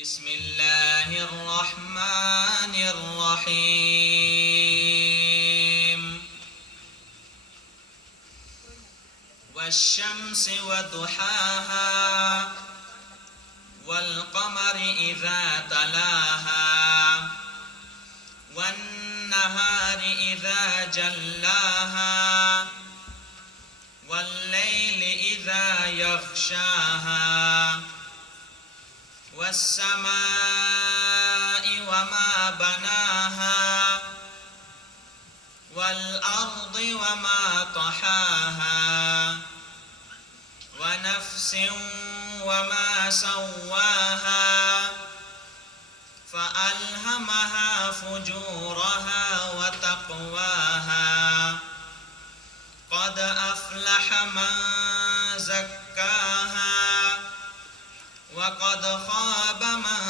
بسم اللہ الرحمن الرحیم والشمس وضحاها والقمر اذا تلاها والنهار اذا جلاها والليل اذا يغشاها والسماء وما بناها والأرض وما طحاها ونفس وما سواها فألهمها فجورها وتقواها قد أفلح من زكاها وقد خاب من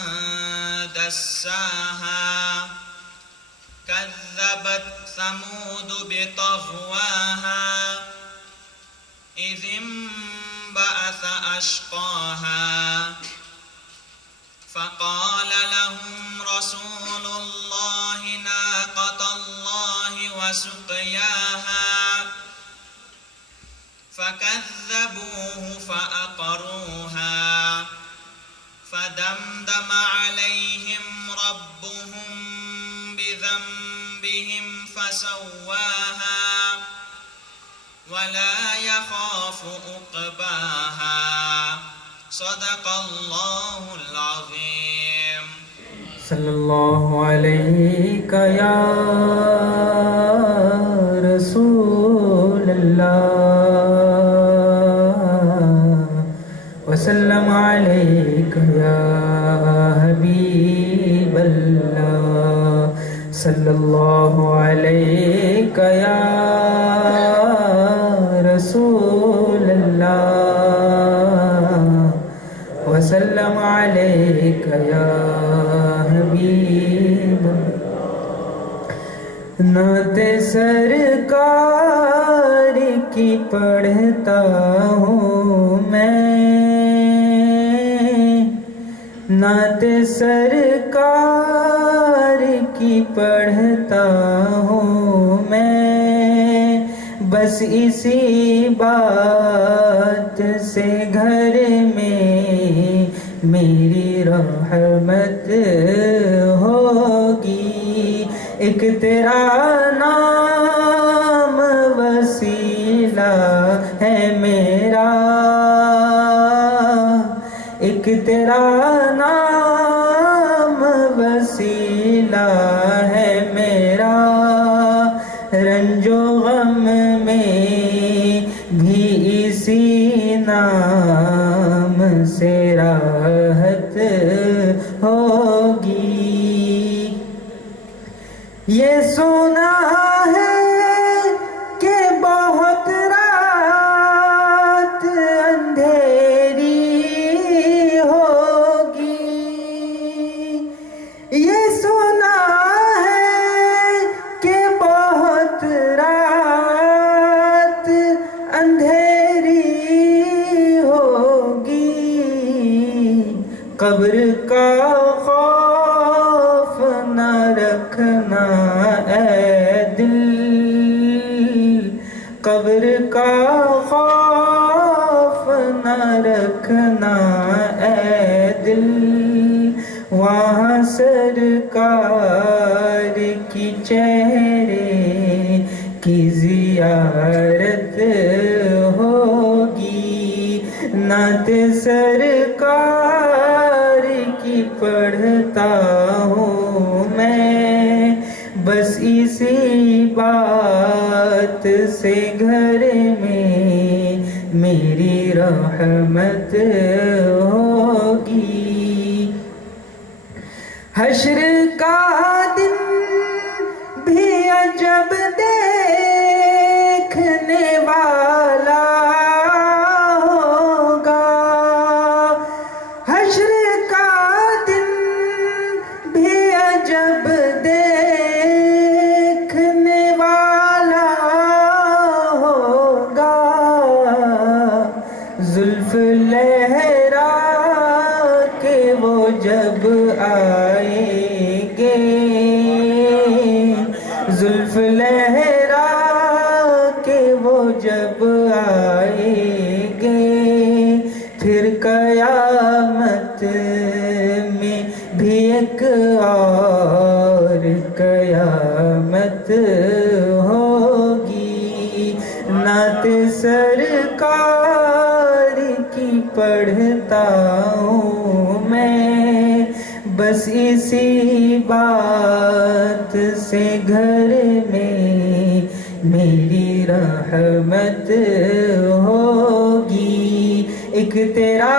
دساها كذبت ثمود بطغواها إذ انبعث أشقاها فقال لهم رسول الله ناقة الله وسقياها فكذبوه فأقروها فدمدم عليهم ربهم بذنبهم فسواها ولا يخاف عقباها صدق الله العظيم. صلی اللہ علیک یا رسول اللہ وسلم علیک یا حبیب اللہ صلی اللہ علیک یا رسول اللہ وسلم علیک یا حبیب. نعت سرکار کی پڑھتا ہوں میں، نعت سرکار کی پڑھتا ہوں میں، بس اسی بات سے گھر میں میری رحمت ہوگی. ایک تیرا نام وسیلہ ہے میرا، ایک تیرا نام وسیلہ ہے میرا، رنج و غم میں بھی اسی نام سے راحت ہوگی. یہ سنا ہے کہ بہت رات اندھیری ہوگی، یہ سنا ہے کہ بہت رات اندھیری ہوگی. قبر کا خوف نہ رکھنا اے دل، قبر کا خوف نہ رکھنا اے دل، وہاں سرکار کی چہرے کی زیارت ہوگی. نعت سرکار کی پڑھتا ہوں میں، بس اسی بات سے گھر میں میری رحمت ہوگی. حشر کا دن بھی عجب دیکھنے والا ہوگا، حشر کا دن بھی عجب دیکھنے والا ہوگا. زلف لہرا کے وہ جب آئیں گے، زلف لہرا کے وہ جب آئیں گے، پھر قیامت میں بھی ایک اور قیامت ہوگی۔ نعت سرکار کی پڑھتا ہوں میں، بس اسی بات سے گھر میں میری رحمت ہوگی۔ ایک تیرا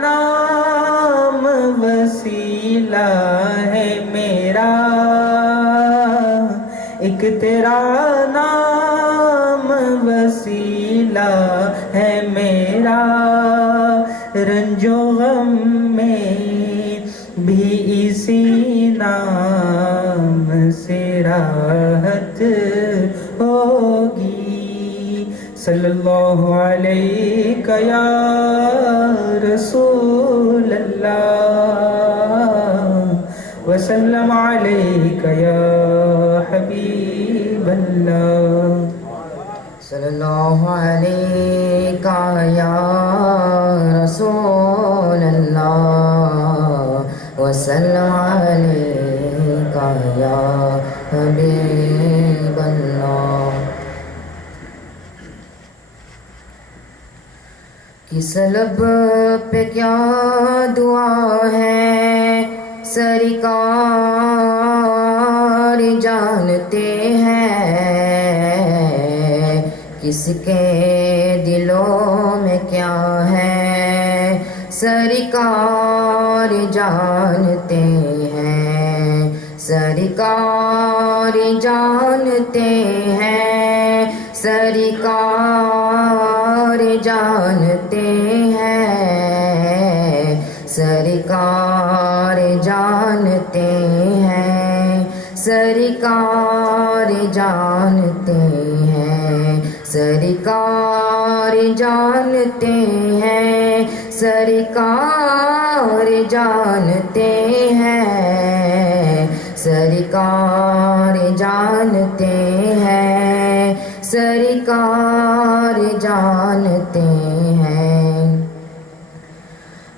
نام وسیلہ ہے میرا، ایک تیرا نام وسیلہ ہے میرا، رنج و غم میں بھی اسی نام سے راحت ہوگی۔ صلی اللہ علیہ یا رسول اللہ، وسلم علیک یا حبیب اللہ۔ صلی اللہ علیہ یا رسول اللہ، وسلم علیک یا حبیب اللہ۔ کس لب پہ کیا دعا ہے سرکار جانتے ہیں، کس کے دلوں میں کیا ہے سرکار جانتے ہیں، سرکار جانتے ہیں، سرکار جانتے ہیں، سرکار جانتے ہیں، سرکار جانتے ہیں، سرکار جانتے ہیں، سرکار جانتے ہیں، سرکار جانتے ہیں، سرکار جانتے ہیں۔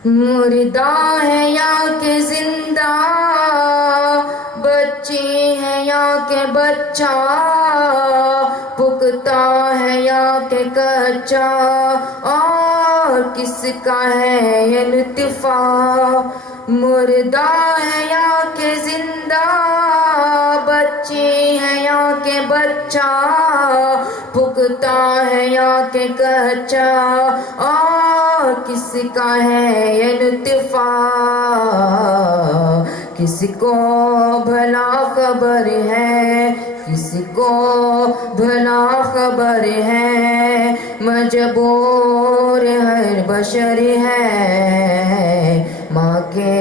مردہ ہے یا کہ زندہ، بچے ہیں یا کہ بچہ، پختہ ہے یا کہ کچا، اور کس کا ہے یہ لطفہ؟ مردہ ہے یا کہ زندہ، بچے ہیں یا کہ بچہ، پختہ ہے یا کہ کچا، اور کس کا ہے یہ لطفہ؟ کسی کو بھلا خبر ہے، کسی کو بھلا خبر ہے، مجبور ہر بشر ہے، ماں کے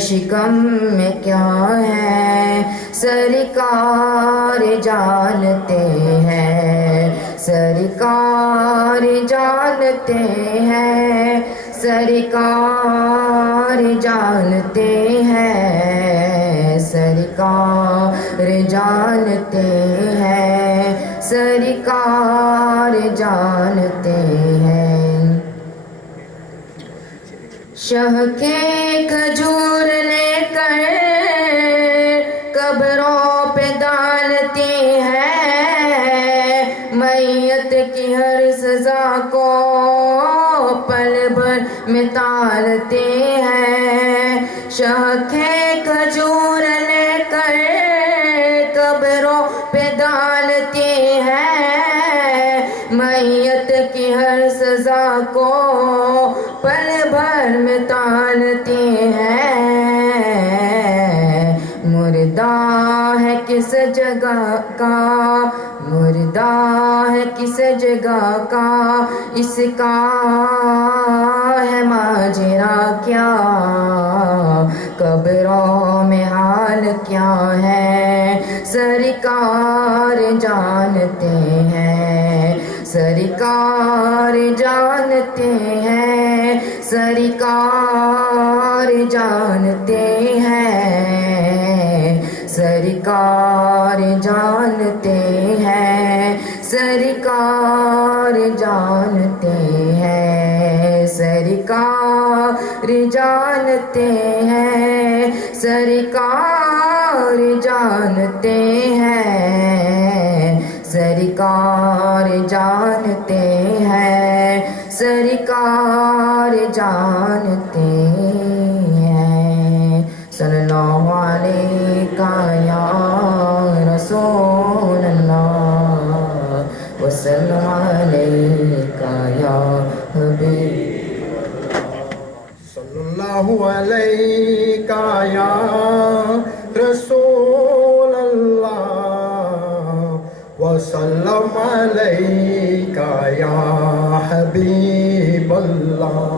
شکم میں کیا ہے سرکار جانتے ہیں، سرکار جانتے ہیں، سرکار جانتے ہیں، سرکار جانتے ہیں، سرکار جانتے ہیں۔ شہ کے کھجور لے کر قبروں پہ ڈالتے ہیں، میت کی ہر سزا کو پل بھر میں ٹالتے ہیں۔ شہ کے کھجور لے کر قبروں پہ ڈالتے ہیں، میت کی ہر سزا کو پل بھر میں ٹالتے ہیں۔ مردہ ہے کس جگہ کا، مردہ ہے کس جگہ کا، اس کا ہے ماجرا کیا؟ قبروں میں حال کیا ہے سرکار جانتے ہیں، سرکار جانتے ہیں، سرکار جانتے جانتے ہیں سرکار جانتے ہیں سرکار جانتے ہیں سرکار جانتے ہیں سرکار جانتے ہیں سرکار جانتے ہیں سرکار جانتے ہیں صلی اللہ علیہ یا رسول اللہ وسلم علیہ یا حبیب صلی اللہ علیہ یا رسول اللہ وسلم علیہ یا حبیب اللہ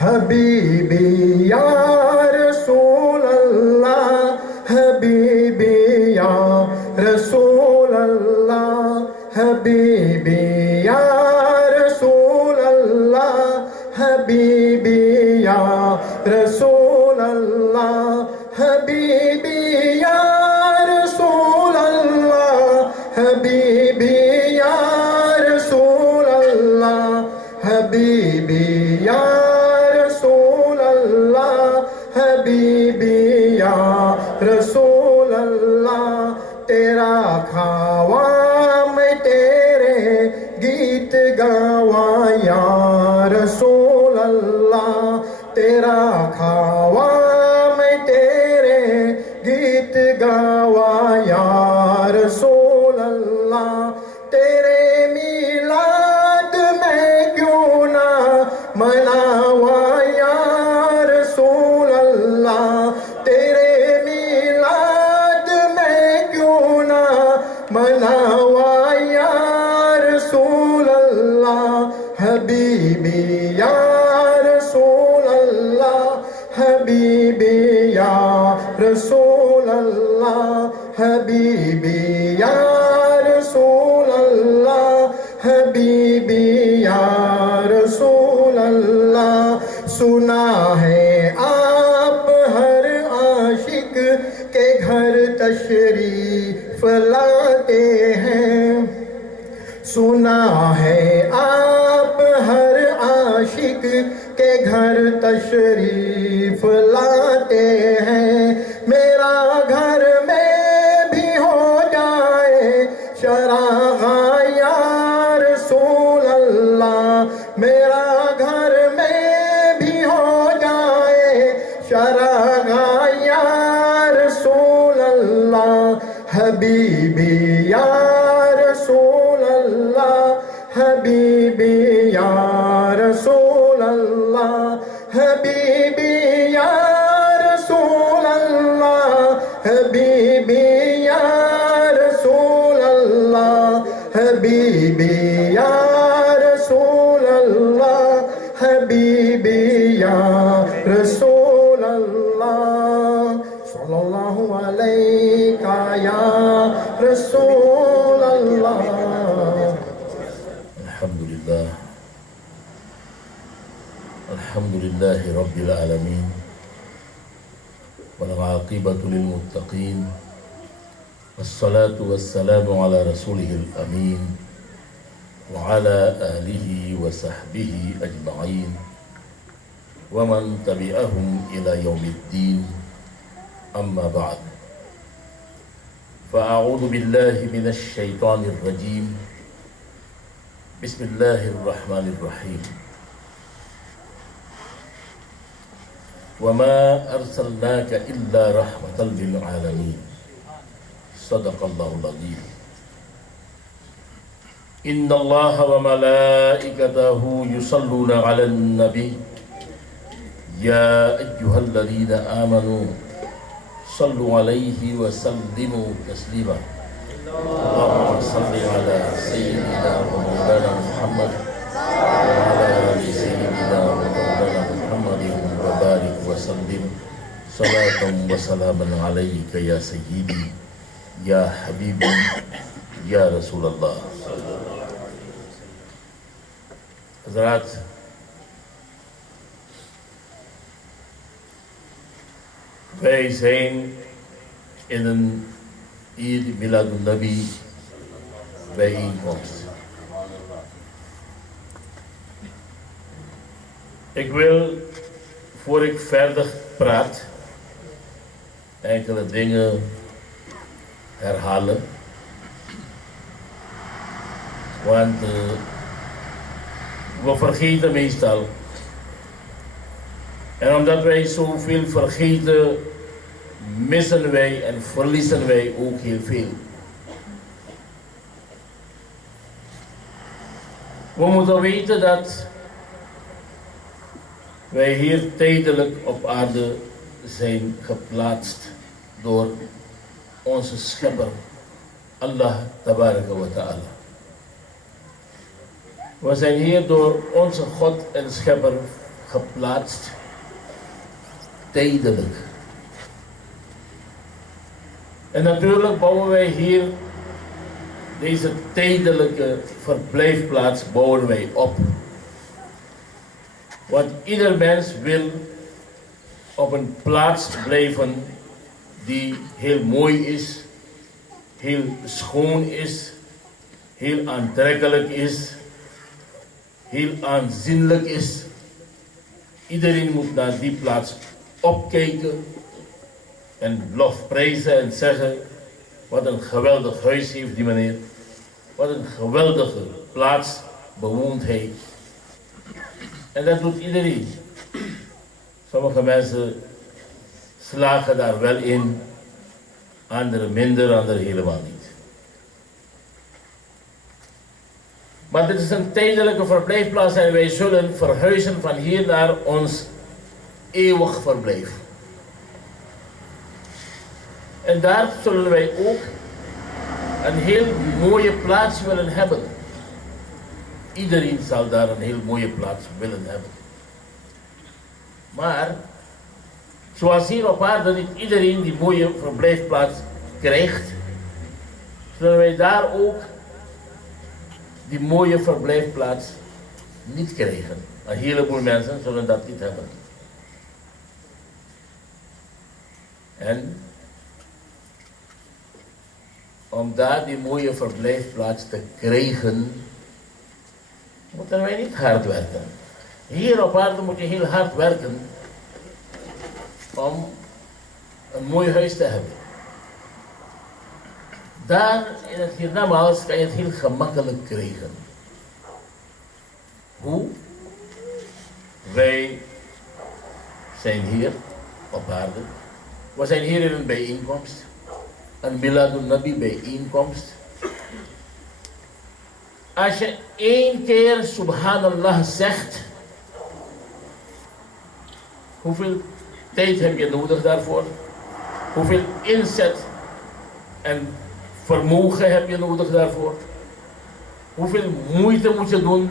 حبیبی یا رسول اللہ حبیبی یا رسول اللہ حبیبی یا رسول اللہ حبیبی یا رسول اللہ حبیبی یا رسول اللہ حبیبی یا رسول اللہ حبیبی یا رسول اللہ حبیبی یا رسول اللہ تیرا کھاوا میں تیرے گیت گاوا یا رسول اللہ تیرا کھاوا میں تیرے گیت گاوا یا رسول اللہ تیرے میلاد میں کیوں نہ مناوا یا رسول اللہ تیرے میلاد میں کیوں نہ مناوا یا رسول اللہ حبیبی یا رسول اللہ حبیبی یا رسول اللہ حبیبی یا رسول اللہ حبیبی یا رسول اللہ سنا ہے آپ ہر عاشق کے گھر تشریف لاتے ہیں سنا ہے آپ ہر عاشق کے گھر تشریف لاتے ہیں میرا گھر میں بھی ہو جائے چراغاں یا رسول اللہ میرا گھر میں بھی ہو جائے چراغاں یا رسول اللہ حبیبی یا رسول اللہ حبیبی یا رسول اللہ حبیبی یا رسول اللہ حبیبی یا رسول اللہ حبیبی یا رسول اللہ حبیبی یا رسول اللہ صلی اللہ علیہ یا رسول اللہ الحمد لله رب العالمين والعاقبة للمتقين والصلاة والسلام على رسوله الأمين وعلى آله وصحبه أجمعين ومن تبعهم إلى يوم الدين أما بعد فأعوذ بالله من الشيطان الرجيم بسم الله الرحمن الرحيم وما أرسلناك إلا رحمة للعالمين صدق الله العظيم إن الله وملائكته يصلون على النبي يا أيها الذين آمنوا صلوا عليه وسلموا تسليما اللهم صل على سيدنا ومولانا محمد وعلى آل سيدنا ومولانا محمد وبارك وسلم صلاة وسلاما عليك يا سيدي يا حبيبي يا رسول اللہ. حضرات، Wij zijn in een Eid Miladun Nabi bijeenkomst. Ik wil, voor ik verder praat, enkele dingen herhalen. Want we vergeten meestal. En omdat wij zoveel vergeten, missen wij en verliezen wij ook heel veel. We moeten weten dat wij hier tijdelijk op aarde zijn geplaatst door onze schepper, Allah Tabaraka wa Ta'ala. We zijn hier door onze God en schepper geplaatst, tijdelijk. En natuurlijk bouwen wij hier deze tijdelijke verblijfplaats bouwen wij op. Want ieder mens wil op een plaats blijven die heel mooi is, heel schoon is, heel aantrekkelijk is, heel aanzienlijk is. Iedereen moet naar die plaats opkijken en lofprijzen en zeggen: wat een geweldig huis heeft die meneer, wat een geweldige plaats bewoont hij. En dat doet iedereen. Sommige mensen slagen daar wel in, anderen minder, anderen helemaal niet. Maar dit is een tijdelijke verblijfplaats en wij zullen verhuizen van hier naar ons eeuwig verblijf. En daar zullen wij ook een heel mooie plaats willen hebben. Iedereen zal daar een heel mooie plaats willen hebben. Maar, zoals hier op aarde niet iedereen die mooie verblijfplaats krijgt, zullen wij daar ook die mooie verblijfplaats niet krijgen. Een heleboel mensen zullen dat niet hebben. En om daar die mooie verblijfplaats te krijgen, moeten wij niet hard werken. Hier op aarde moet je heel hard werken om een mooi huis te hebben. Daar in het hiernamaals kan je het heel gemakkelijk krijgen. Hoe? Wij zijn hier op aarde. We zijn hier in een bijeenkomst. Een Miladun Nabi bijeenkomst. Als je 1 keer Subhanallah zegt, hoeveel tijd heb je nodig daarvoor? Hoeveel inzet en vermogen heb je nodig daarvoor? Hoeveel moeite moet je doen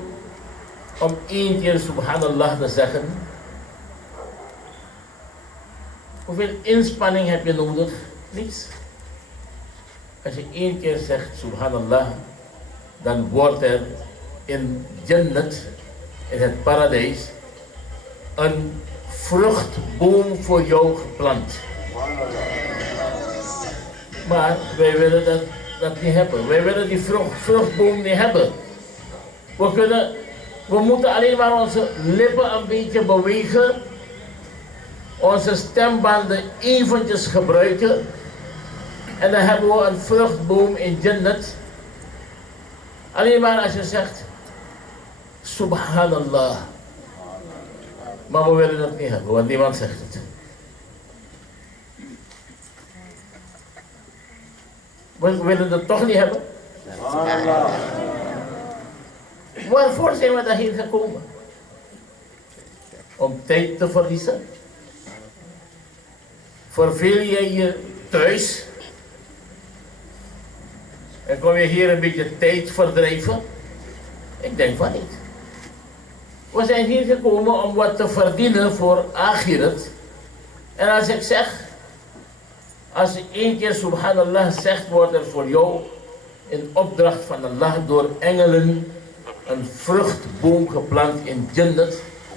om 1 keer Subhanallah te zeggen? Hoeveel inspanning heb je nodig? Niets. Als je 1 keer zegt Subhanallah, dan wordt er in Jannat, in het paradijs, een vruchtboom voor jou geplant. Maar wij willen dat niet hebben. Wij willen die vruchtboom niet hebben. We moeten alleen maar onze lippen een beetje bewegen, onze stembanden eventjes gebruiken, en dan hebben we een vruchtboom in Jannat. Alleen maar als je zegt Subhanallah. Maar we willen dat niet hebben, want niemand zegt het. We willen dat toch niet hebben. Waarvoor zijn we daarheen gekomen? Om tijd te verliezen? Verveel je je thuis? En kom je hier een beetje tijd verdrijven? Ik denk van niet. We zijn hier gekomen om wat te verdienen voor Akhirat. En als ik zeg, als je 1 keer Subhanallah zegt, wordt er voor jou in opdracht van Allah door engelen een vruchtboom geplant in Jannat.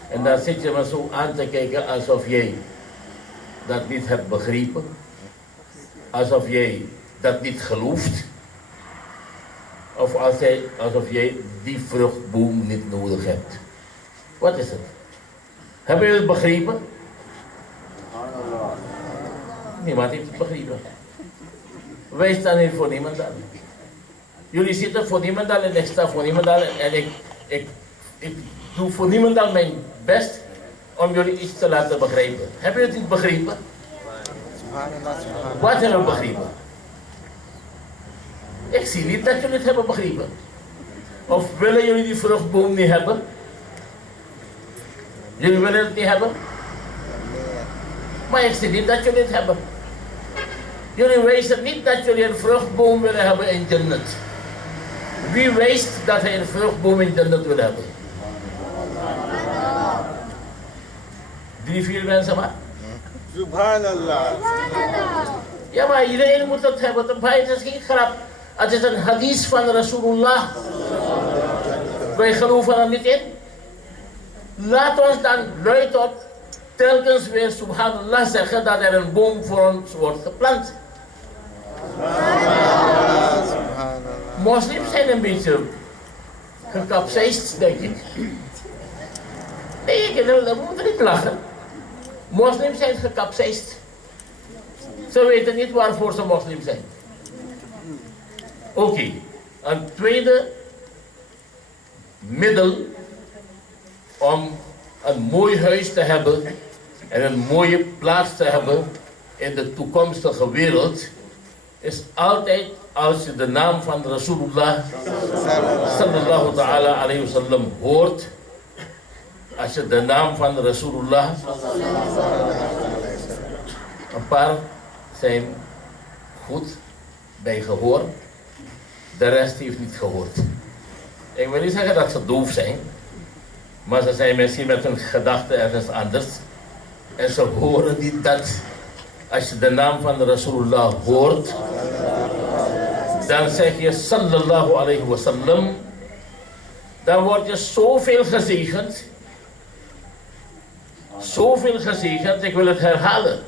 En daar zit je me zo aan te kijken alsof jij dat niet hebt begrepen, alsof jij dat niet gelooft, of alsof jij die vruchtboom niet nodig hebt. Wat is het? Hebben jullie het begrepen? Niemand heeft het begrepen. Wij staan hier voor niemandal. Jullie zitten voor niemandal en ik sta voor niemandal en ik doe voor niemandal mijn best om jullie iets te laten begrijpen. Hebben jullie het niet begrepen? Wat hebben we begrepen? Ik zie niet dat jullie het hebben begrepen. Of willen jullie die vruchtboom niet hebben? Jullie willen het niet hebben? Maar ik zie niet dat jullie het hebben. Jullie wijzen niet dat jullie een vruchtboom willen hebben in Jannat. Wie wijst dat hij een vruchtboom in Jannat wil hebben? 3, 4 mensen maar. Subhanallah. Ja, maar iedereen moet het hebben. Het is geen grap. Het is een hadith van Rasulullah. Wij geloven er niet in. Laat ons dan luidop telkens weer subhanallah zeggen dat er een boom voor ons wordt geplant. Moslims zijn een beetje gekapseist, denk ik. Nee, we moeten niet lachen. Moslims zijn gekapseist. Ze weten niet waarvoor ze moslims zijn. Oké, een tweede middel om een mooi huis te hebben en een mooie plaats te hebben in de toekomstige wereld is altijd als je de naam van Rasulullah sallallahu ta'ala alayhi wa sallam hoort. Als je de naam van Rasulullah, een paar zijn goed bij gehoor, de rest heeft niet gehoord. Ik wil niet zeggen dat ze doof zijn, maar ze zijn misschien met hun gedachten ergens anders. En ze horen niet dat als je de naam van Rasulullah hoort, dan zeg je sallallahu alayhi wa sallam, dan word je zoveel gezegend. Zoveel gezegend, ik wil het herhalen.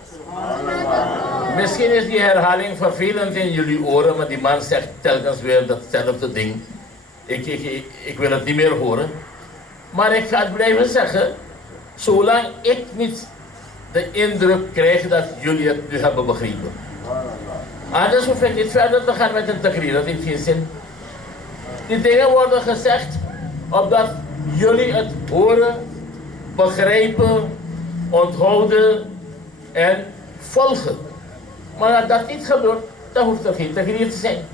Misschien is die herhaling vervelend in jullie oren, maar die man zegt telkens weer datzelfde ding. Ik wil het niet meer horen. Maar ik ga het blijven zeggen, zolang ik niet de indruk krijg dat jullie het nu hebben begrepen. Anders hoef ik niet verder te gaan met een takrir, dat heeft geen zin. Die dingen worden gezegd opdat jullie het horen, begrijpen, onthouden en volgen. Maar als dat niet gebeurt, dan hoeft er geen takrir te zijn.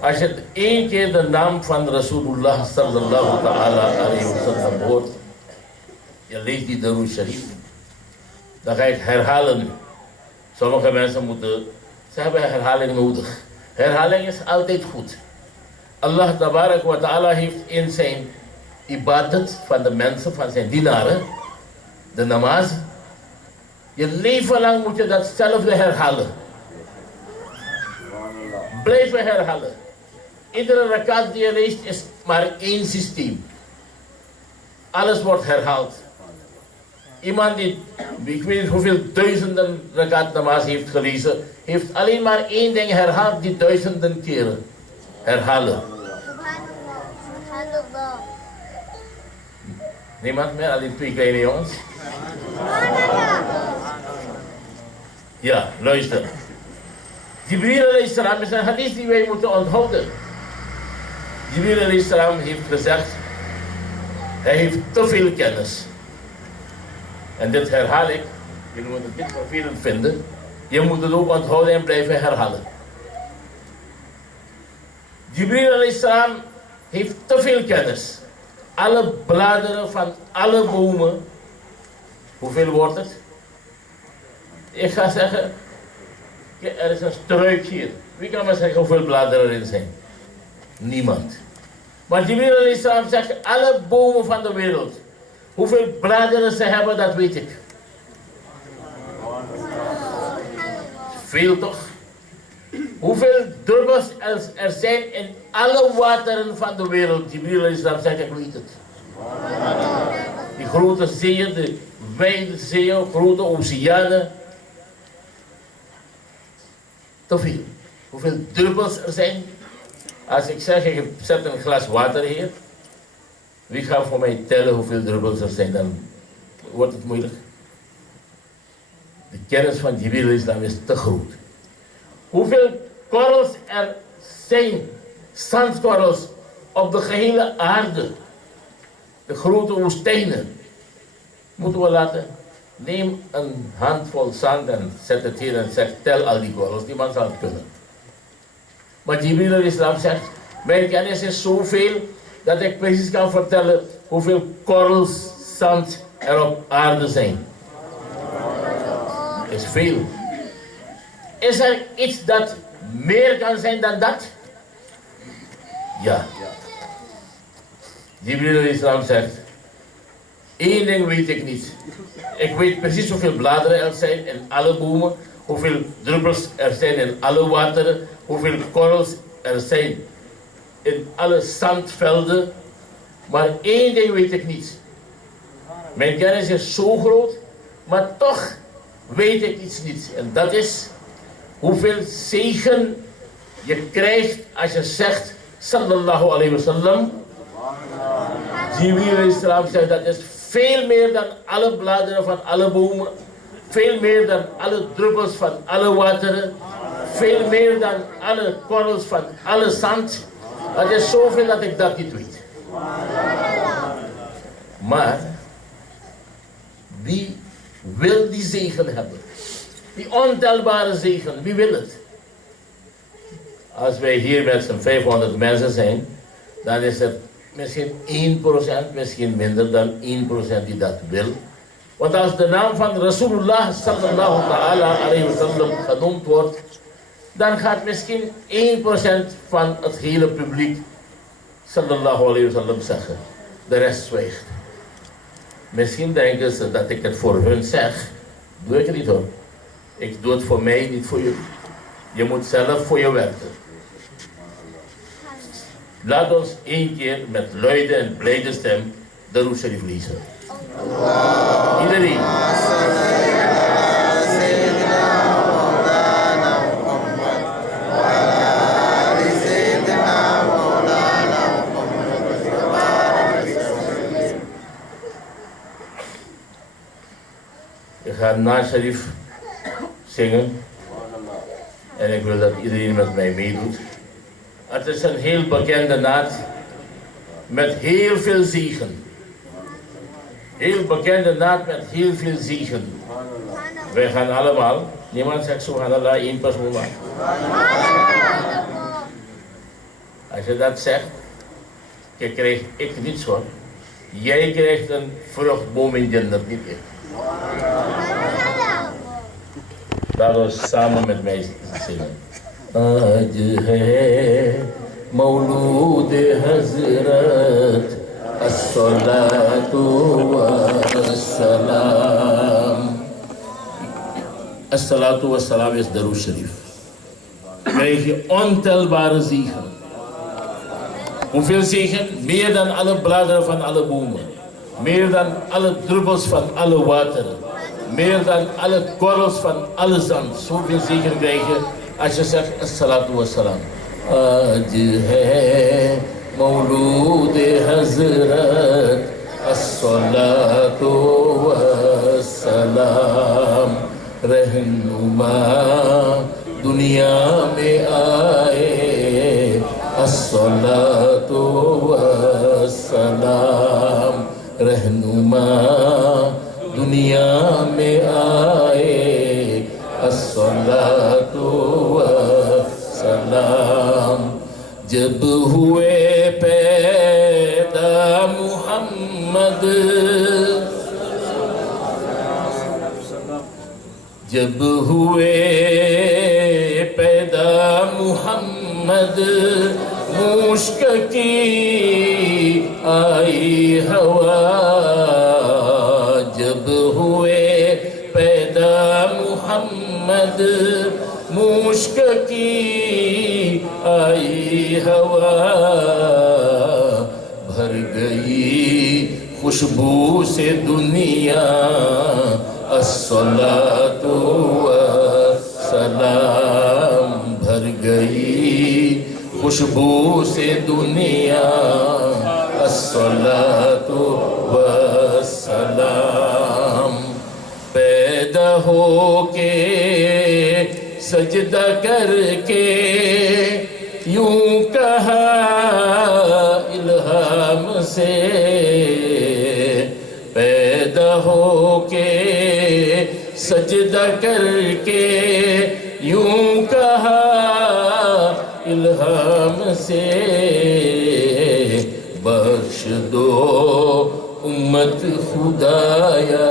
Als je 1 keer de naam van Rasulullah sallallahu ta'ala alayhi wa sallam hoort, je leest die Darud Sharif, dan ga ik herhalen. Sommige mensen ze hebben herhaling nodig. Herhaling is altijd goed. Allah tabarak wa ta'ala heeft in zijn ibadat van de mensen, van zijn dienaren, de namaz, je leven lang moet je datzelfde herhalen. Blijven herhalen. Iedere rakat die je leest is maar 1 systeem. Alles wordt herhaald. Iemand die, ik weet niet hoeveel duizenden rakat namaz heeft gelezen, heeft alleen maar 1 ding herhaald die duizenden keren. Herhalen. Niemand meer? Alleen 2 kleine jongens? Ja, luister. Jibril alayhi salam is een hadith die wij moeten onthouden. Jibril alayhi salam heeft gezegd, hij heeft te veel kennis. En dit herhaal ik, jullie moeten dit vervelend vinden. Je moet het ook onthouden en blijven herhalen. Jibril alayhi salam heeft te veel kennis. Alle bladeren van alle bomen, hoeveel wordt het? Ik ga zeggen, er is een struik hier. Wie kan maar zeggen hoeveel bladeren erin zijn? Niemand. Maar Jibril alayhi salam zegt, alle bomen van de wereld, hoeveel bladeren ze hebben, dat weet ik. Veel toch? Hoeveel druppels er zijn in alle wateren van de wereld. Jibril alayhi salam zegt, ik weet het. Die grote zeeën, de wijde zeeën, grote oceanen. Te veel. Hoeveel druppels er zijn. Als ik zeg, ik zet een glas water hier. Wie gaat voor mij tellen hoeveel druppels er zijn? Dan wordt het moeilijk. De kennis van Jibril Islam is te groot. Hoeveel korrels er zijn, zandkorrels op de gehele aarde. De grote woestijnen. Moeten we laten. Neem een handvol zand en zet het hier en zeg, tel al die korrels. Niemand zal het kunnen. Maar Jibril Islam zegt, mijn kennis is zoveel dat ik precies kan vertellen hoeveel korrels zand er op aarde zijn. Is veel. Is er iets dat meer kan zijn dan dat? Ja. Jibril Islam zegt, één ding weet ik niet. Ik weet precies hoeveel bladeren er zijn in alle bomen, hoeveel druppels er zijn in alle wateren, hoeveel korrels er zijn in alle zandvelden. Maar één ding weet ik niet. Mijn kennis is zo groot, maar toch weet ik iets niet. En dat is hoeveel zegen je krijgt als je zegt, sallallahu alayhi wa sallam. Jibril Islam zegt dat is veel meer dan alle bladeren van alle bomen, veel meer dan alle druppels van alle wateren, veel meer dan alle korrels van alle zand. Dat is zoveel dat ik dat niet weet. Maar wie wil die zegen hebben? Die ontelbare zegen, wie wil het? Als wij hier met z'n 500 mensen zijn, dan is er misschien 1%, misschien minder dan 1% die dat wil. Want als de naam van Rasulullah sallallahu ta'ala alayhi wa sallam genoemd wordt, dan gaat misschien 1% van het hele publiek sallallahu alayhi wa sallam zeggen. De rest zwijgt. Misschien denken ze dat ik het voor hun zeg. Doe ik het niet hoor. Ik doe het voor mij, niet voor jullie. Je moet zelf voor je werken. Laat ons één keer met luide en blijde stem de Roes Sharif lezen. Iedereen. Ik ga na Sharif zingen. En ik wil dat iedereen met mij meedoet. Het is een heel bekende naad met heel veel zegen. Heel bekende naad met heel veel zegen. Wij gaan allemaal, niemand zegt subhanallah, één persoon maar. Als je dat zegt, krijg ik niets hoor. Jij krijgt een vruchtboom in Jannat, niet ik. Laat ons samen met mij zingen. آج ہے مولود حضرت الصلاة والسلام. الصلاة والسلام is Darood Sharif. Krijg je ontelbare zegen. Hoeveel zegen? Meer dan alle bladeren van alle bomen. Meer dan alle druppels van alle wateren. Meer dan alle korrels van alle zand. Zoveel zegen krijg je als je zegt as-salatu was-salam. Aaj hai maulud hazrat as-salatu was-salam. Rehnuma dunya mein aaye as-salatu was-salam. Rehnuma दुनिया में आए अस्सलातु वस्सलाम. जब हुए पैदा मुहम्मद, जब हुए पैदा मुहम्मद, मुश्क की आई हवा. जब हुए पैदा मुहम्मद, मुश्क की आई हवा. भर गई खुशबू से दुनिया अस्सलातु वस्सलाम भर गई, खुशबू से दुनिया अस्सलातु वस्सलाम। पैदा हो के सजदा करके यूं कहा इल्हाम से, पैदा हो के सजदा करके यूं कहा इल्हाम से, बख्श दो उम्मत खुदाया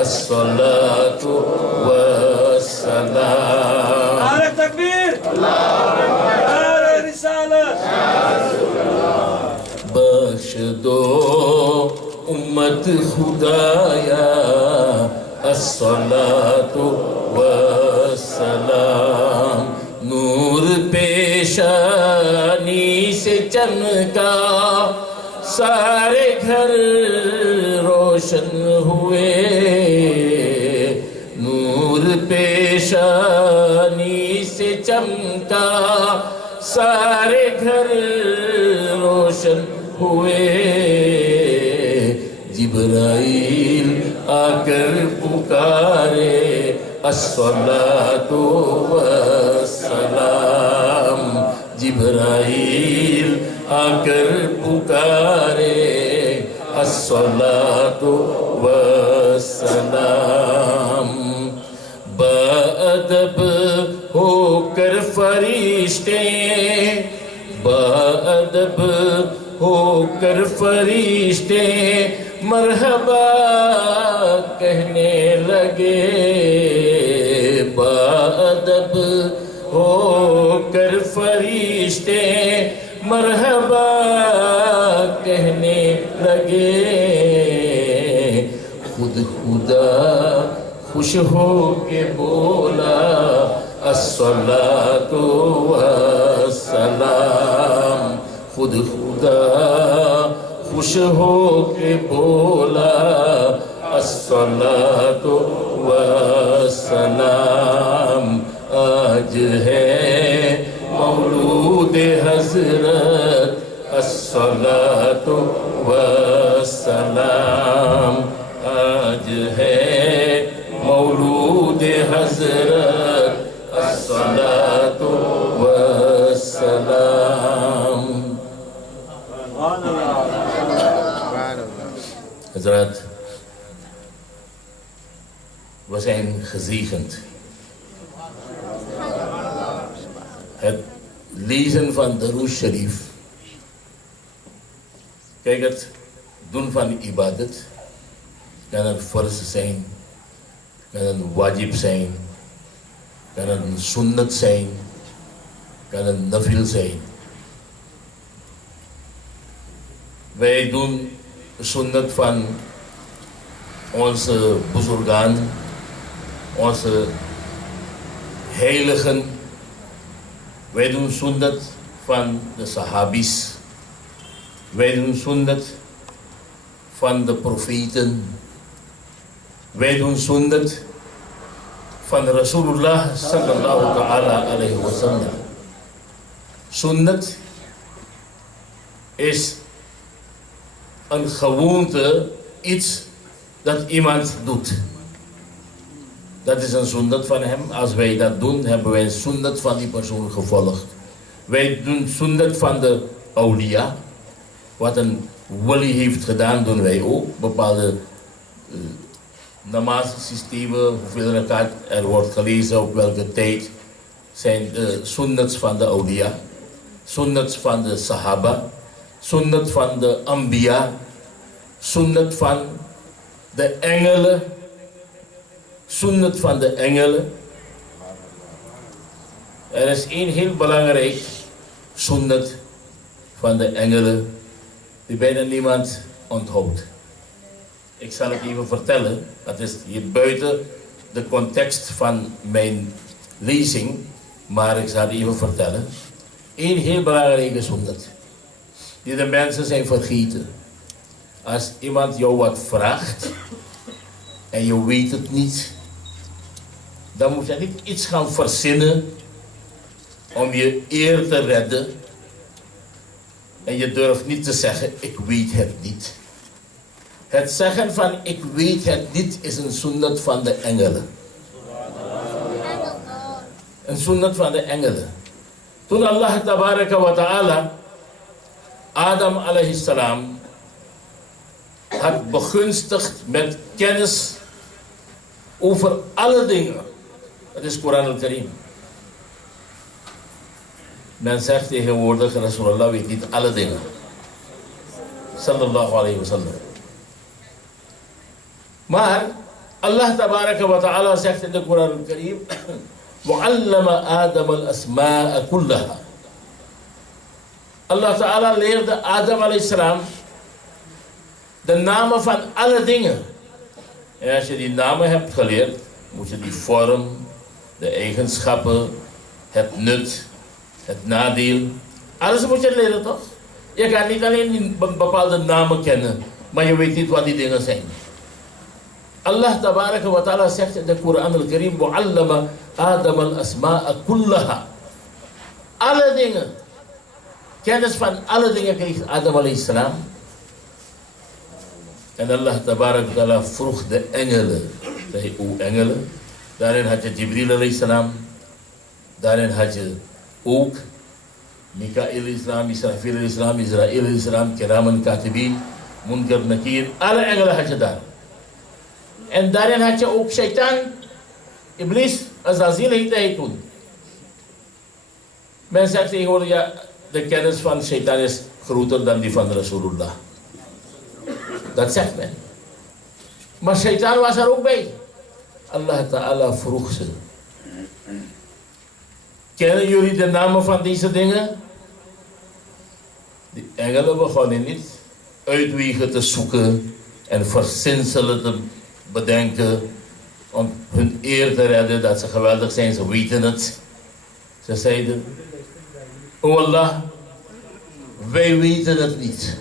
अस्सलातु वस्सलाम। नारे तकबीर, नारे रिसालत। बख्श दो उम्मत खुदाया अस्सलातु वस्सलाम। नूर पेशानी से चमका सारे घर रोशन हुए, नूर पेशानी से चमका सारे घर रोशन हुए। जिब्राइल आकर पुकारे अस्सलातु वस्सलाम, जिब्राइल आकर पुकारे अस्सलातु वस्सलाम। बाअदब होकर फरिश्ते, बाअदब होकर फरिश्ते मरहबा कहने लगे, बाअदब होकर फरिश्ते मरहबा कहने लगे। खुद खुदा खुश हो के बोला अस्सलातु वस्सलाम, खुद खुदा खुश हो के बोला अस्सलातु वस्सलाम। आज है मौलूद हज़रत अस्सलातु वस्सलाम, आज है मौलूद हज़रत अस्सलातु वस्सलाम। Hazrat, we zijn gezegend. Het lezen van de Roes Sharif. Kijk, het doen van ibadat kan een farz zijn, kan een wajib zijn, kan een sunnat zijn, kan een nafil zijn. Wij doen sunnat van onze buzurgan, onze heiligen. Wij doen sunnat van de sahabis. Wij doen sunnat van de profeten. Wij doen sunnat van Rasulullah sallallahu ta'ala alayhi wa sallam. Sunnat is een gewoonte, iets dat iemand doet. Dat is een sunnat van hem. Als wij dat doen, hebben wij een sunnat van die persoon gevolgd. Wij doen sunnat van de awliya. Wat een wali heeft gedaan, doen wij ook. Bepaalde namazsystemen, hoeveel rakat er wordt gelezen, op welke tijd, zijn de sunnats van de awliya. Sunnats van de sahaba. Sunnat van de anbiya. Sunnat van de engelen. Sunnat van de engelen. Er is één heel belangrijk sunnat van de engelen die bijna niemand onthoudt. Ik zal het even vertellen, dat is hier buiten de context van mijn lezing, maar ik zal het even vertellen. Eén heel belangrijke sunnat die de mensen zijn vergeten. Als iemand jou wat vraagt en je weet het niet, dan moet je niet iets gaan verzinnen om je eer te redden. En je durft niet te zeggen, ik weet het niet. Het zeggen van ik weet het niet is een sunnat van de engelen. Een sunnat van de engelen. Toen Allah tabaraka wa ta'ala Adam alayhi salam had begunstigd met kennis over alle dingen. Dat is Koran al-Karim. Men zegt tegenwoordig, Rasulullah weet niet alle dingen. Sallallahu alayhi wa sallam. Maar Allah tabaraka wa ta'ala zegt in de Koran al-Karim, وَعَلَّمَ آدَمَ الْأَسْمَاءَ كُلَّهَا. Allah ta'ala leerde Adam alayhi salam de namen van alle dingen. En als je die namen hebt geleerd, moet je die vorm, de eigenschappen, het nut, het nadeel, alles moet je leren, toch? Je kan niet alleen die bepaalde namen kennen, maar je weet niet wat die dingen zijn. Allah tabaraka wa ta'ala zegt in de Koran al-Karim, وَعَلَّمَ آدَمَ الْأَسْمَاءَ كُلَّهَا. Alle dingen. Kennis van alle dingen kreeg Adam alayhi salam. En Allah tabaraka wa ta'ala vroeg de engelen. Zei, o engelen. Daarin had je Jibril alayhi salam. Daarin had je ook Mikael alayhi salam, Israfil alayhi salam, Israel alayhi salam, Kiraman Katibin, Munkar Nakir. Alle engelen had je daar. En daarin had je ook Shaitan, Iblis, Azazil heette hij toen. Men zegt tegenwoordig, ja, de kennis van Shaitan is groter dan die van Rasulullah. Dat zegt men. Maar Shaitan was er ook bij. Allah Ta'ala vroeg ze. Kennen jullie de namen van deze dingen? Die engelen begonnen niet uitwegen te zoeken en verzinselen te bedenken om hun eer te redden, dat ze geweldig zijn, ze weten het. Ze zeiden, o Allah, wij weten het niet.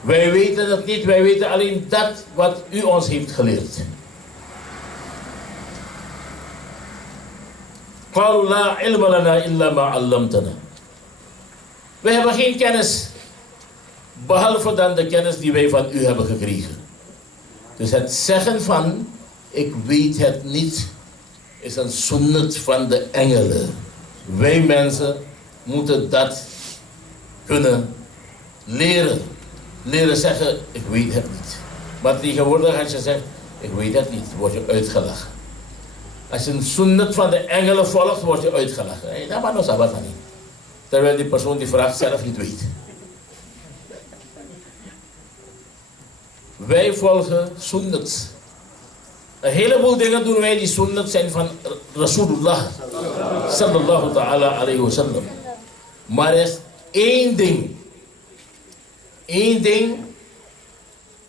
Wij weten het niet, wij weten alleen dat wat u ons heeft geleerd. قالوا لا علم لنا إلا ما علمتنا. We hebben geen kennis, behalve dan de kennis die wij van u hebben gekregen. Dus het zeggen van, ik weet het niet, is een sunnat van de engelen. Wij mensen moeten dat kunnen leren. Leren zeggen, ik weet het niet. Maar tegenwoordig als je zegt, ik weet het niet, word je uitgelachen. Als je een sunnat van de engelen volgt, word je uitgelachen. Hey, dat maar nog sabat niet. Terwijl die persoon die vraagt zelf niet weet. Wij volgen sunnat. Een heleboel dingen doen wij die sunnat zijn van Rasulullah. Sallallahu ta'ala alayhi wa sallam. Maar er is één ding. Eén ding.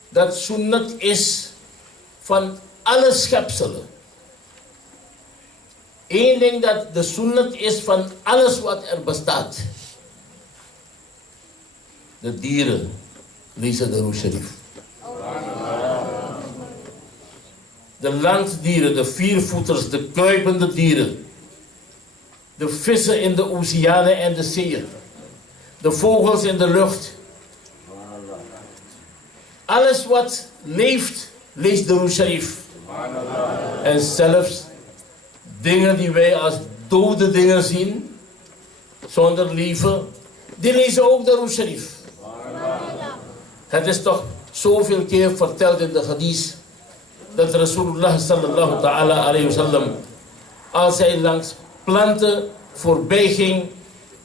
Dat sunnat is van alle schepselen. Eén ding dat de sunnat is van alles wat er bestaat. De dieren lezen de Roes Sharif. De landdieren, de viervoeters, de kruipende dieren. De vissen in de oceanen en de zeeën. De vogels in de lucht. Alles wat leeft, leest de Roes Sharif. En zelfs dingen die wij als dode dingen zien, zonder leven, die lezen ook de Roes Sharif. Het is toch zoveel keer verteld in de hadith, dat Rasulullah sallallahu ta'ala alayhi wa sallam, als hij langs planten voorbij ging,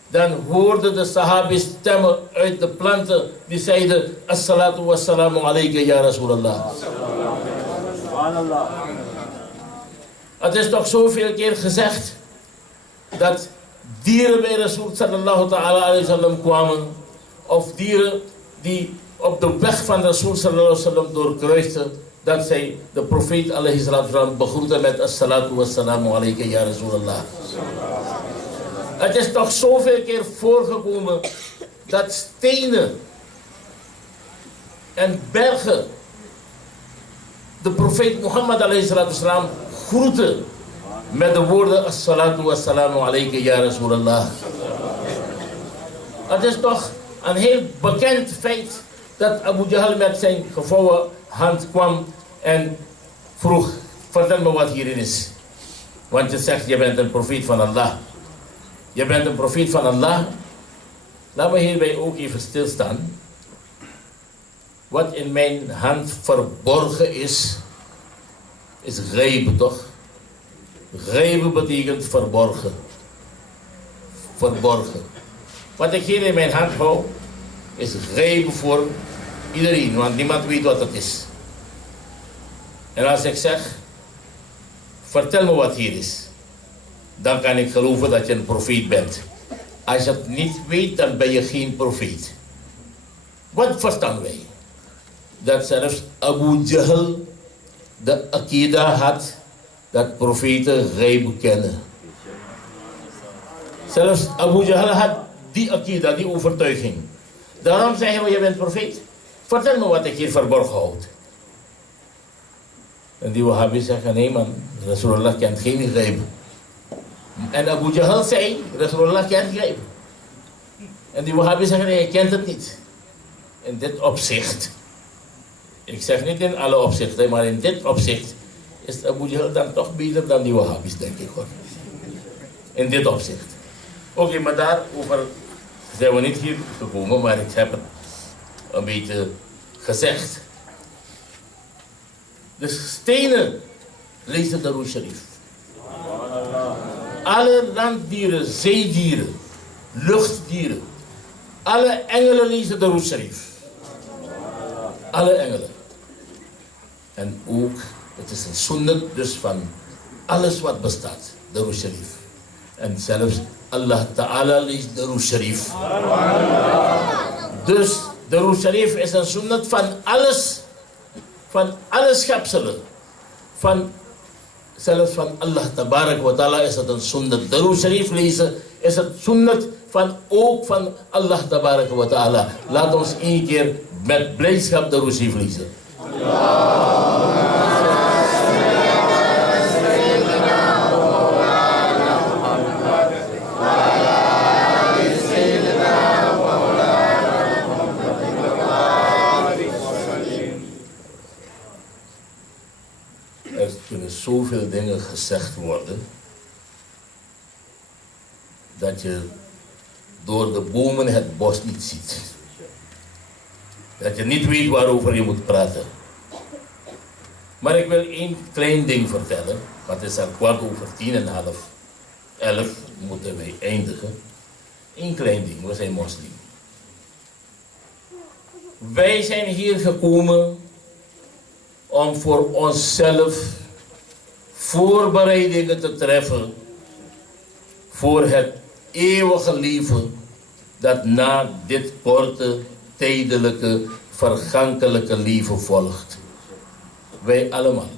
dan hoorden de sahabis stemmen uit de planten, die zeiden, as-salatu was-salamu alayka ya Rasulallah. Het is toch zoveel keer gezegd dat dieren bij Rasul sallallahu ta'ala alayhi wa sallam kwamen, of dieren die op de weg van Rasul sallallahu alayhi wa sallam doorkruisten, dat zij de profeet alayhi sallam begroeten met as-salatu was-salamu alayka ya Rasulallah. Het is toch zoveel keer voorgekomen dat stenen en bergen de profeet Mohammed a.s. groeten met de woorden As-salatu wassalamu alayka ya Rasulallah. Het is toch een heel bekend feit dat Abu Jahl met zijn gevouwen hand kwam en vroeg, vertel me wat hierin is. Want je zegt, je bent een profeet van Allah. Je bent een profeet van Allah. Laat me hierbij ook even stilstaan. Wat in mijn hand verborgen is ghaib, toch? Ghaib betekent verborgen. Verborgen. Wat ik hier in mijn hand hou, is ghaib voor iedereen, want niemand weet wat het is. En als ik zeg, vertel me wat hier is, dan kan ik geloven dat je een profeet bent. Als je het niet weet, dan ben je geen profeet. Wat verstaan wij? Dat zelfs Abu Jahl de akida had dat profeten ghaib kennen. Zelfs Abu Jahl had die akida, die overtuiging. Daarom zeggen we, je bent profeet. Vertel me wat ik hier verborgen houd. En die Wahhabis zeggen, nee man, Rasulullah kent geen ghaib. En Abu Jahl zei, Rasulullah kent ghaib. En die Wahhabis zeggen, nee, hij kent het niet. In dit opzicht, ik zeg niet in alle opzichten, maar in dit opzicht is Abu Jahl dan toch beter dan die Wahhabis, denk ik hoor. In dit opzicht. Oké, maar daarover zijn we niet hier gekomen, maar ik heb het een beetje gezegd. De stenen lezen de Darus Sharif. Alle landdieren, zeedieren, luchtdieren, alle engelen lezen de Darus Sharif. Alle engelen. En ook, het is een sunnat dus van alles wat bestaat, de Darus Sharif. En zelfs Allah Ta'ala leest de Darus Sharif. Dus de Darus Sharif is een sunnat van alle schepselen. Zelfs van Allah Tabarak wa Ta'ala is het een sunnat. De Darus Sharif lezen is het sunnat ook van Allah Tabarak wa Ta'ala. Laat ons één keer met blijdschap de Darus Sharif lezen. Er kunnen zoveel dingen gezegd worden dat je door de bomen het bos niet ziet. Dat je niet weet waarover je moet praten. Maar ik wil één klein ding vertellen. Want het is al 11:15 moeten wij eindigen. Eén klein ding, we zijn moslim. Wij zijn hier gekomen om voor onszelf voorbereidingen te treffen voor het eeuwige leven dat na dit korte, tijdelijke, vergankelijke leven volgt. Wij allemaal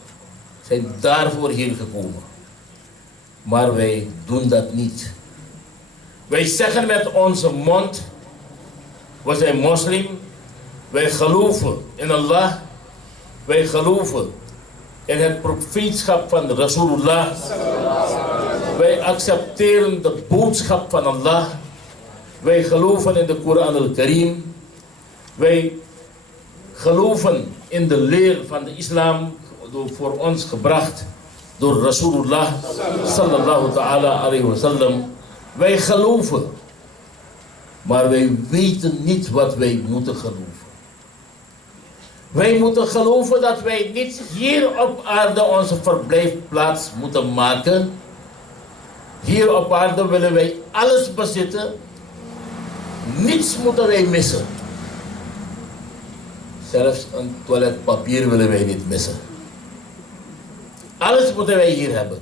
zijn daarvoor hier gekomen. Maar wij doen dat niet. Wij zeggen met onze mond, we zijn moslim, wij geloven in Allah, wij geloven in het profeetschap van Rasulullah. Wij accepteren de boodschap van Allah. Wij geloven in de Koran al-Karim. Wij geloven in de leer van de islam, voor ons gebracht door Rasulullah sallallahu ta'ala alayhi wa sallam. Wij geloven, maar wij weten niet wat wij moeten geloven. Wij moeten geloven dat wij niet hier op aarde onze verblijfplaats moeten maken. Hier op aarde willen wij alles bezitten. Niets moeten wij missen. Zelfs een toiletpapier willen wij niet missen. Alles moeten wij hier hebben.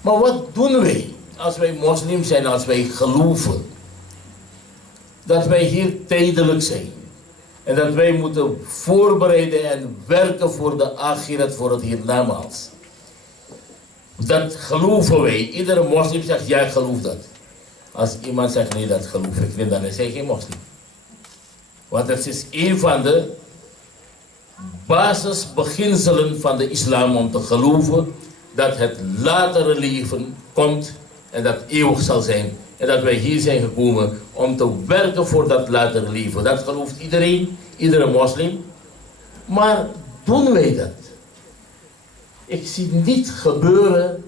Maar wat doen wij als wij moslims zijn, als wij geloven dat wij hier tijdelijk zijn? En dat wij moeten voorbereiden en werken voor de akhirat, voor het hiernamaals. Dat geloven wij. Iedere moslim zegt, ja, ik geloof dat. Als iemand zegt, nee, dat geloof ik niet, dan is hij geen moslim. Want het is een van de basisbeginselen van de islam om te geloven dat het latere leven komt en dat eeuwig zal zijn. En dat wij hier zijn gekomen om te werken voor dat latere leven. Dat gelooft iedereen, iedere moslim. Maar doen wij dat? Ik zie niet gebeuren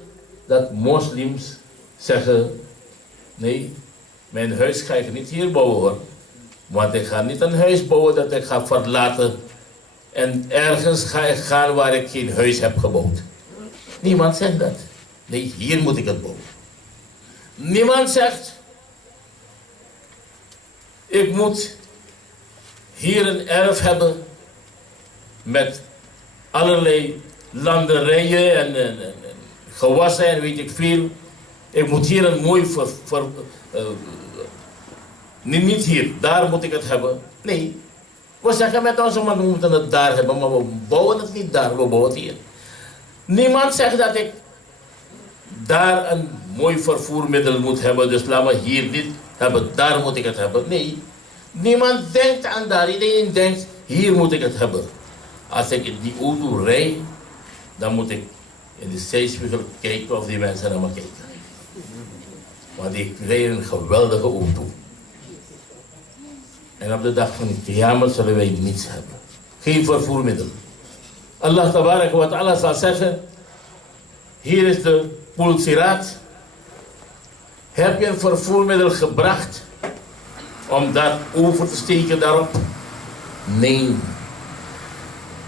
dat moslims zeggen: nee, mijn huis ga ik niet hier bouwen hoor. Want ik ga niet een huis bouwen dat ik ga verlaten en ergens ga ik gaan waar ik geen huis heb gebouwd. Niemand zegt dat. Nee, hier moet ik het bouwen. Niemand zegt: ik moet hier een erf hebben met allerlei landerijen en gewassen en weet ik veel. Ik moet hier een mooi niet hier, daar moet ik het hebben. Nee, we zeggen met onze man, we moeten het daar hebben, maar we bouwen het niet daar, we bouwen het hier. Niemand zegt dat ik daar een mooi vervoermiddel moet hebben, dus laat me hier dit hebben, daar moet ik het hebben. Nee, niemand denkt aan daar, iedereen denkt, hier moet ik het hebben. Als ik in die auto rijd, dan moet ik in de zijspiegel kijken of die mensen naar me kijken. Want ik rijd een geweldige auto. En op de dag van de Qiyamah zullen wij niets hebben. Geen vervoermiddel. Allah tabarak wa ta'ala zal zeggen: hier is de Poel Sirat. Heb je een vervoermiddel gebracht om daar over te steken daarop? Nee.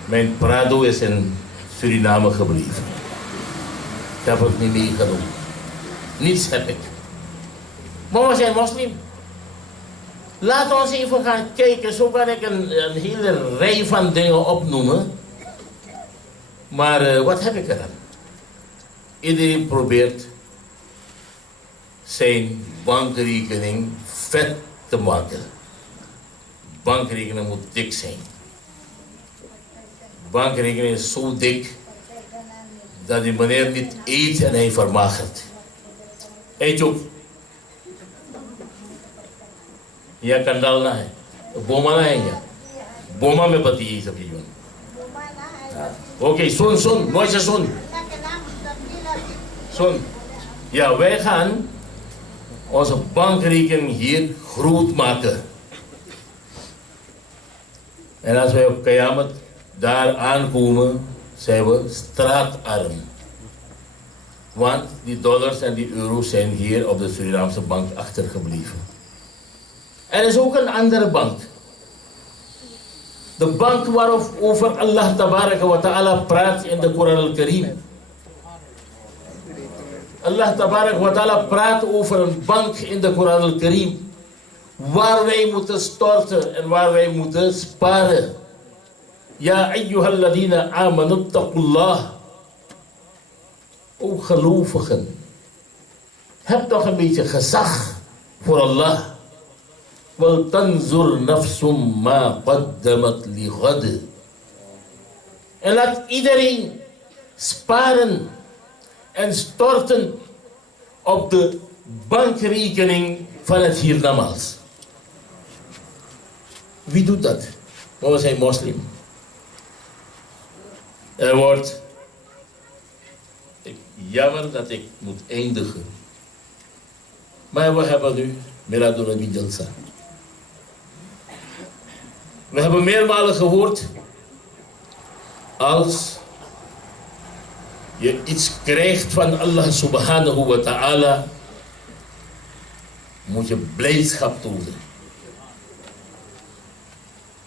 Mijn Prado is in Suriname gebleven. Ik heb het niet meegenomen. Niets heb ik. Maar we zijn moslim. Laat ons even gaan kijken. Zo kan ik een hele rij van dingen opnoemen. Maar wat heb ik eraan? Iedereen probeert zijn bankrekening vet te maken. Bankrekening moet dik zijn. Bankrekening is zo dik dat die meneer niet eet en hij vermagert. Eet je ook? Ja, kan dal na. Boma na ja. Boma me pati isa piyon. Oké, son, mooi son. Son. Ja, wij gaan onze bankrekening hier groot maken. En als wij op Qiyamah daar aankomen, zijn we straatarm. Want die dollars en die euro's zijn hier op de Surinaamse bank achtergebleven. Er is ook een andere bank. De bank waarover Allah tabaraka wa ta'ala praat in de Koran al-Karim. Allah tabaraka wa ta'ala praat over een bank in de Koran al-Karim. Waar wij moeten storten en waar wij moeten sparen. Ja, ayyuhalladina amanu taqullah. O gelovigen, heb toch een beetje gezag voor Allah. Wal tanzur nafsum ma qaddamat li ghad. En laat iedereen sparen en storten op de bankrekening van het hiernamaals. Wie doet dat? Maar we zijn moslim. Er wordt, jammer dat ik moet eindigen. Maar we hebben nu Miladul Nabi Jalsa. We hebben meermalen gehoord, als je iets krijgt van Allah subhanahu wa ta'ala, moet je blijdschap tonen.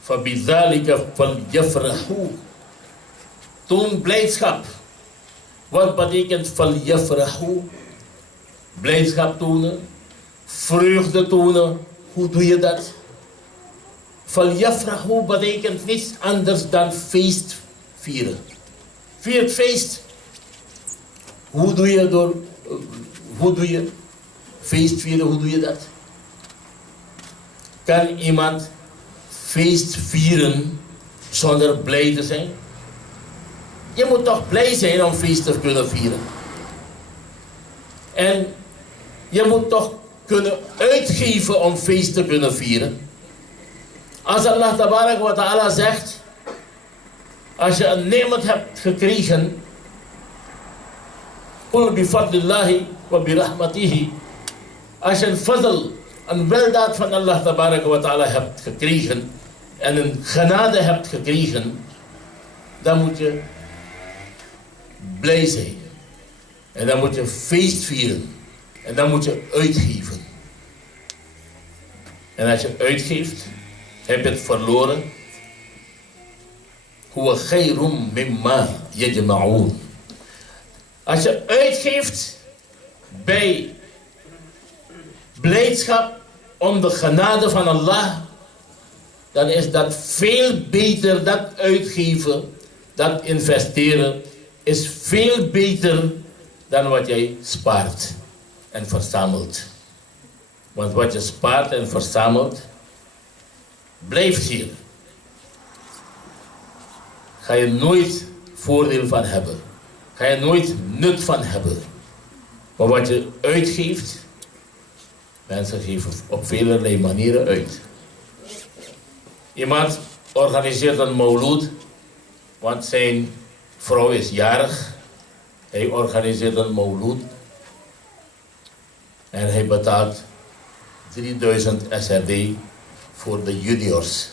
فَبِذَلِكَ فَلْيَفْرَحُوا. Toon blijdschap. Wat betekent فَلْيَفْرَحُوا? Blijdschap tonen, vreugde tonen. Hoe doe je dat? فَلْيَفْرَحُوا betekent niets anders dan feest vieren. Vier het feest. Hoe doe je feest vieren? Hoe doe je dat? Kan iemand feest vieren zonder blij te zijn? Je moet toch blij zijn om feest te kunnen vieren. En je moet toch kunnen uitgeven om feest te kunnen vieren. Als Allah tabarak wa ta'ala zegt, als je een neemt hebt gekregen, qul bi fadlillahi wa bi rahmatihi, als je een fadl, een weldaad van Allah tabarak wa ta'ala hebt gekregen en een genade hebt gekregen, dan moet je blij zijn. En dan moet je feest vieren. En dan moet je uitgeven. En als je uitgeeft, heb je het verloren. Huwa khairum mimma yajma'un. Als je uitgeeft bij blijdschap om de genade van Allah, dan is dat veel beter, dat uitgeven, dat investeren, is veel beter dan wat jij spaart en verzamelt. Want wat je spaart en verzamelt, blijft hier. Ga je nooit voordeel van hebben. Ga je nooit nut van hebben. Maar wat je uitgeeft, mensen geven op vele manieren uit. Iemand organiseert een mawlud, want zijn vrouw is jarig. Hij organiseert een mawlud en hij betaalt 3000 SRD voor de juniors.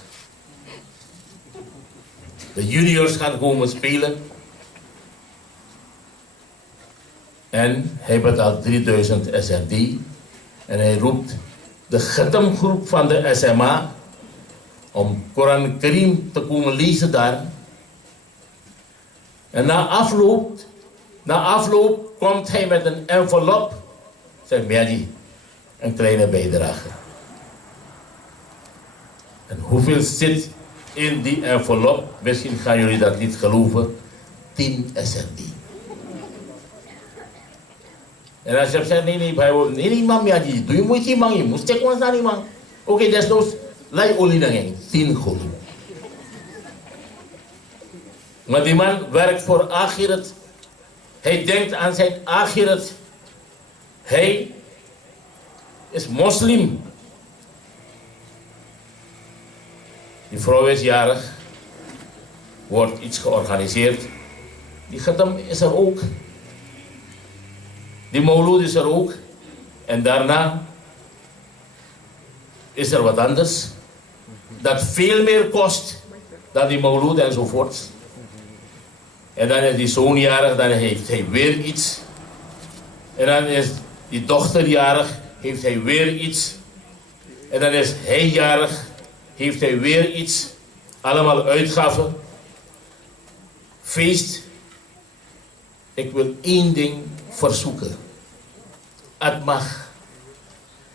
De juniors gaan komen spelen en hij betaalt 3000 SRD en hij roept de Ghatam-groep van de SMA om Koran Karim te komen lezen daar. En na afloop komt hij met een envelop, zegt Merdi, een kleine bijdrage. En hoeveel zit in die envelop? Misschien gaan jullie dat niet geloven. 10 SRD. En als je zegt, nee, man, Merdi, doe je moeite, man, je moet checken wat aan man. Oké, desnoods, laat olie dan 10 golie. Maar die man werkt voor Akhirat. Hij denkt aan zijn Akhirat. Hij is moslim. Die vrouw is jarig. Wordt iets georganiseerd. Die Ghatam is er ook. Die mawlud is er ook. En daarna is er wat anders. Dat veel meer kost dan die mawlud enzovoort. En dan is die zoon jarig, dan heeft hij weer iets. En dan is die dochter jarig, heeft hij weer iets. En dan is hij jarig, heeft hij weer iets. Allemaal uitgaven. Feest. Ik wil één ding verzoeken. Het mag.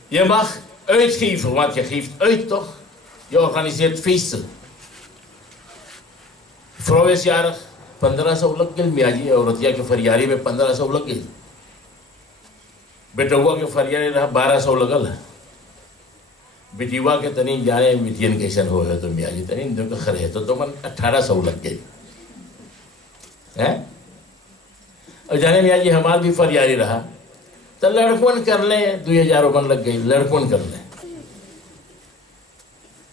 Je mag uitgeven, want je geeft uit toch? Je organiseert feesten. De vrouw is jarig. 1500 लग मियाजी औरतिया के फरियारी में 1500 लग गई बेटुआ के फरियारी रहा 1200 लगल बेटीवा के तनी जाने मितियन कैसन हो है तो मियाजी तनी दो के खरे तो मन 1800 लग गई हैं और जाने मियाजी हमार भी फरियारी रहा तो लड़कों कर ले 2000 मन लग गई लड़कों कर ले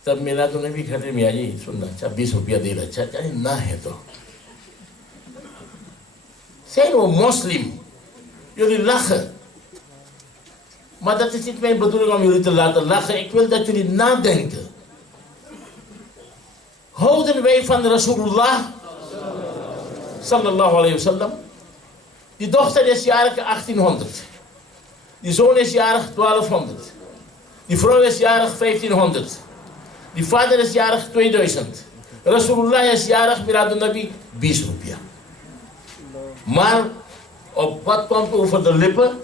तब मेरा तो नहीं भी खरे मियाजी सुनना 26 रुपया दे रहा अच्छा चाहे ना है तो zijn we moslim. Jullie lachen. Maar dat is niet mijn bedoeling om jullie te laten lachen. Ik wil dat jullie nadenken. Houden wij van Rasulullah? Sallallahu alayhi wa sallam. Die dochter is jarig 1800. Die zoon is jarig 1200. Die vrouw is jarig 1500. Die vader is jarig 2000. Rasulullah is jarig, Miladun Nabi, 20 rupiah. Maar op wat komt over de lippen?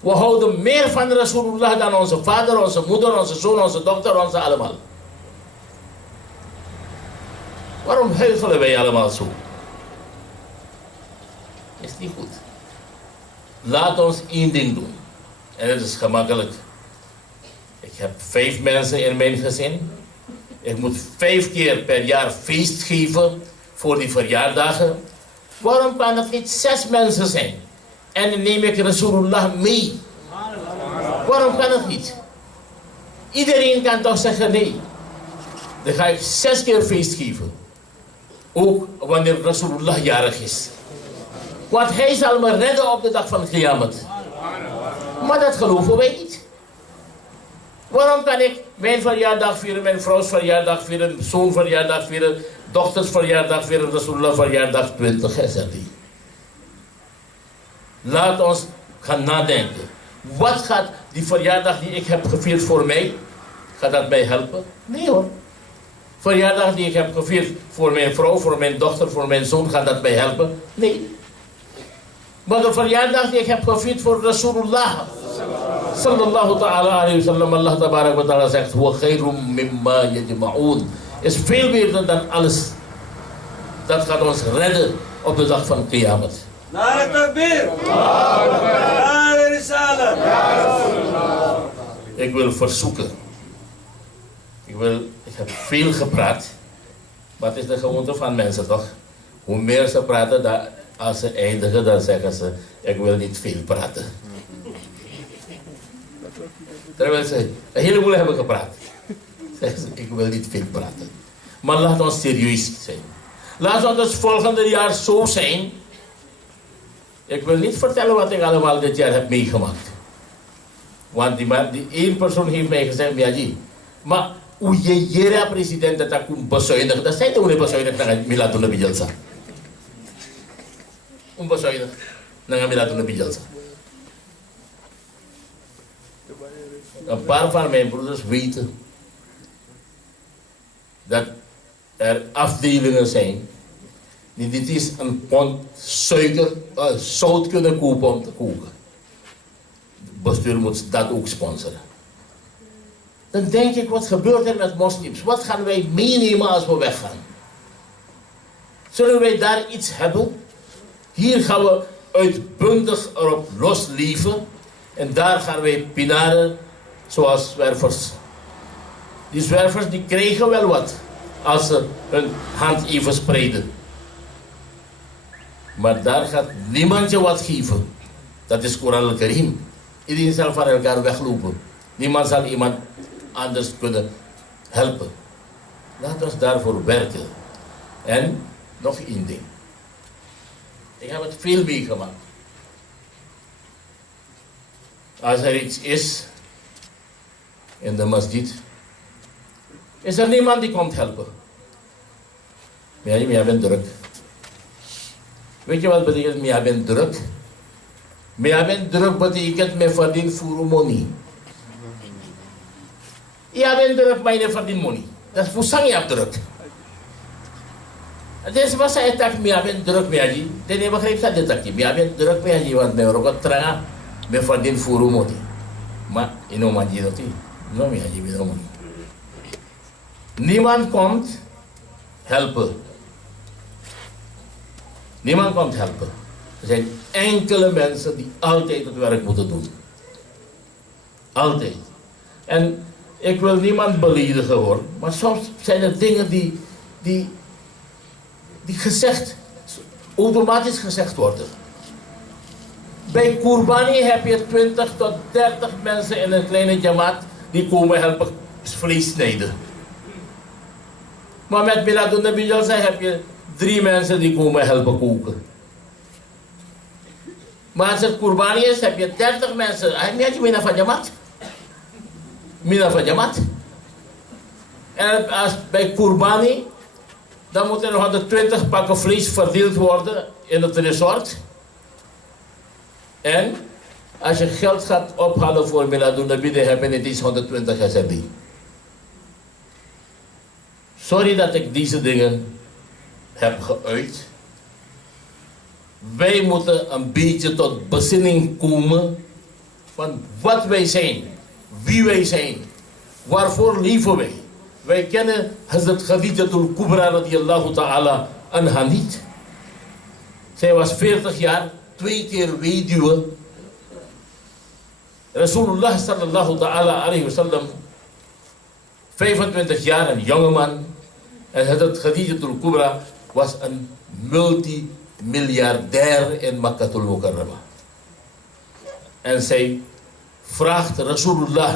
We houden meer van Rasulullah dan onze vader, onze moeder, onze zoon, onze dochter, onze allemaal. Waarom huichelen wij allemaal zo? Is niet goed. Laat ons één ding doen. En het is gemakkelijk. Ik heb 5 mensen in mijn gezin. Ik moet 5 keer per jaar feest geven voor die verjaardagen. Waarom kan het niet 6 mensen zijn? En dan neem ik Rasulullah mee. Waarom kan het niet? Iedereen kan toch zeggen nee. Dan ga ik 6 keer feest geven. Ook wanneer Rasulullah jarig is. Want hij zal me redden op de dag van het Qiyamah. Maar dat geloven wij niet. Waarom kan ik mijn verjaardag vieren, mijn vrouws verjaardag vieren, zoon verjaardag vieren, dochters verjaardag vieren, Rasulullah verjaardag 20, zegt hij. Laat ons gaan nadenken. Wat gaat die verjaardag die ik heb gevierd voor mij, gaat dat mij helpen? Nee hoor. Verjaardag die ik heb gevierd voor mijn vrouw, voor mijn dochter, voor mijn zoon, gaat dat mij helpen? Nee. Maar de verjaardag die ik heb gevierd voor Rasulullah sallallahu ta'ala alayhi wa sallam, Allah tabarak wa ta'ala zegt, huwa khairum mimma yajma'un, is veel beter dan alles. Dat gaat ons redden op de dag van Qiyamah. Nare takbir. Nare risalah. Ik wil verzoeken. Ik heb veel gepraat. Maar het is de gewoonte van mensen toch? Hoe meer ze praten, als ze eindigen, dan zeggen ze, ik wil niet veel praten. Terwijl ze een heleboel hebben gepraat. Zeggen ze, ik wil niet veel praten. Maar laat ons serieus zijn. Laat ons het volgende jaar zo zijn. Ik wil niet vertellen wat ik allemaal dit jaar heb meegemaakt. Want die één persoon heeft mij gezegd, Miaji, maar hoe je jera president dat ik bezuinig, dat zijn de bezuinig naar Milado Nabi Jalsa. Bezuinig naar Milado Nabi Jalsa. Een paar van mijn broeders weten dat er afdelingen zijn die dit is een pond suiker, zout kunnen kopen om te koken. Het bestuur moet dat ook sponsoren. Dan denk ik, wat gebeurt er met moslims? Wat gaan wij meenemen als we weggaan? Zullen wij daar iets hebben? Hier gaan we uitbundig erop losleven. En daar gaan wij pinaren zoals zwervers. Die zwervers die kregen wel wat als ze hun hand even spreiden. Maar daar gaat niemand je wat geven. Dat is Koran al-Karim. Iedereen zal van elkaar weglopen. Niemand zal iemand anders kunnen helpen. Laat ons daarvoor werken. En nog één ding. Ik heb het veel meegemaakt. Als er iets is in de masjid, is er niemand die komt helpen. Maar jij bent druk. Weet je wat betekent jij bent druk? Jij bent druk betekent me verdien voor money. Jij bent druk, maar je verdient money. Dat is voor zang je druk. Dus wat zei je dat jij bent druk, Miaji? Dan je begrijpt dat dit takje. Jij bent druk, Miaji, want mij ook traga, me verdien voor money. Maar in een manji dat niet. No, Miaji, met money. Niemand komt helpen. Niemand komt helpen. Er zijn enkele mensen die altijd het werk moeten doen. Altijd. En ik wil niemand beledigen hoor, maar soms zijn er dingen die gezegd, automatisch gezegd worden. Bij Kurbani heb je 20 tot 30 mensen in een kleine jamaat die komen helpen vlees snijden. Maar met Milado Nabi Jalsa heb je 3 mensen die komen helpen koken. Maar als het Kurbani is, heb je 30 mensen. Heb je mina van jamaat? Mina van jamaat. En als bij Kurbani, dan moeten er 120 pakken vlees verdeeld worden in het resort. En als je geld gaat ophalen voor Milado Nabi, dan heb je niet eens 120 SRD. Sorry dat ik deze dingen heb geuit. Wij moeten een beetje tot bezinning komen van wat wij zijn, wie wij zijn, waarvoor leven wij. Wij kennen Hazrat Khadijatul Kubra radiyallahu ta'ala anha niet. Zij was 40 jaar, 2 keer weduwe. Rasulullah sallallahu ta'ala alayhi wa sallam, 25 jaar, een jongeman. En Hazrat Khadijatul Kubra was een multimiljardair in Makkatul Mukarrama. En zij vraagt Rasulullah.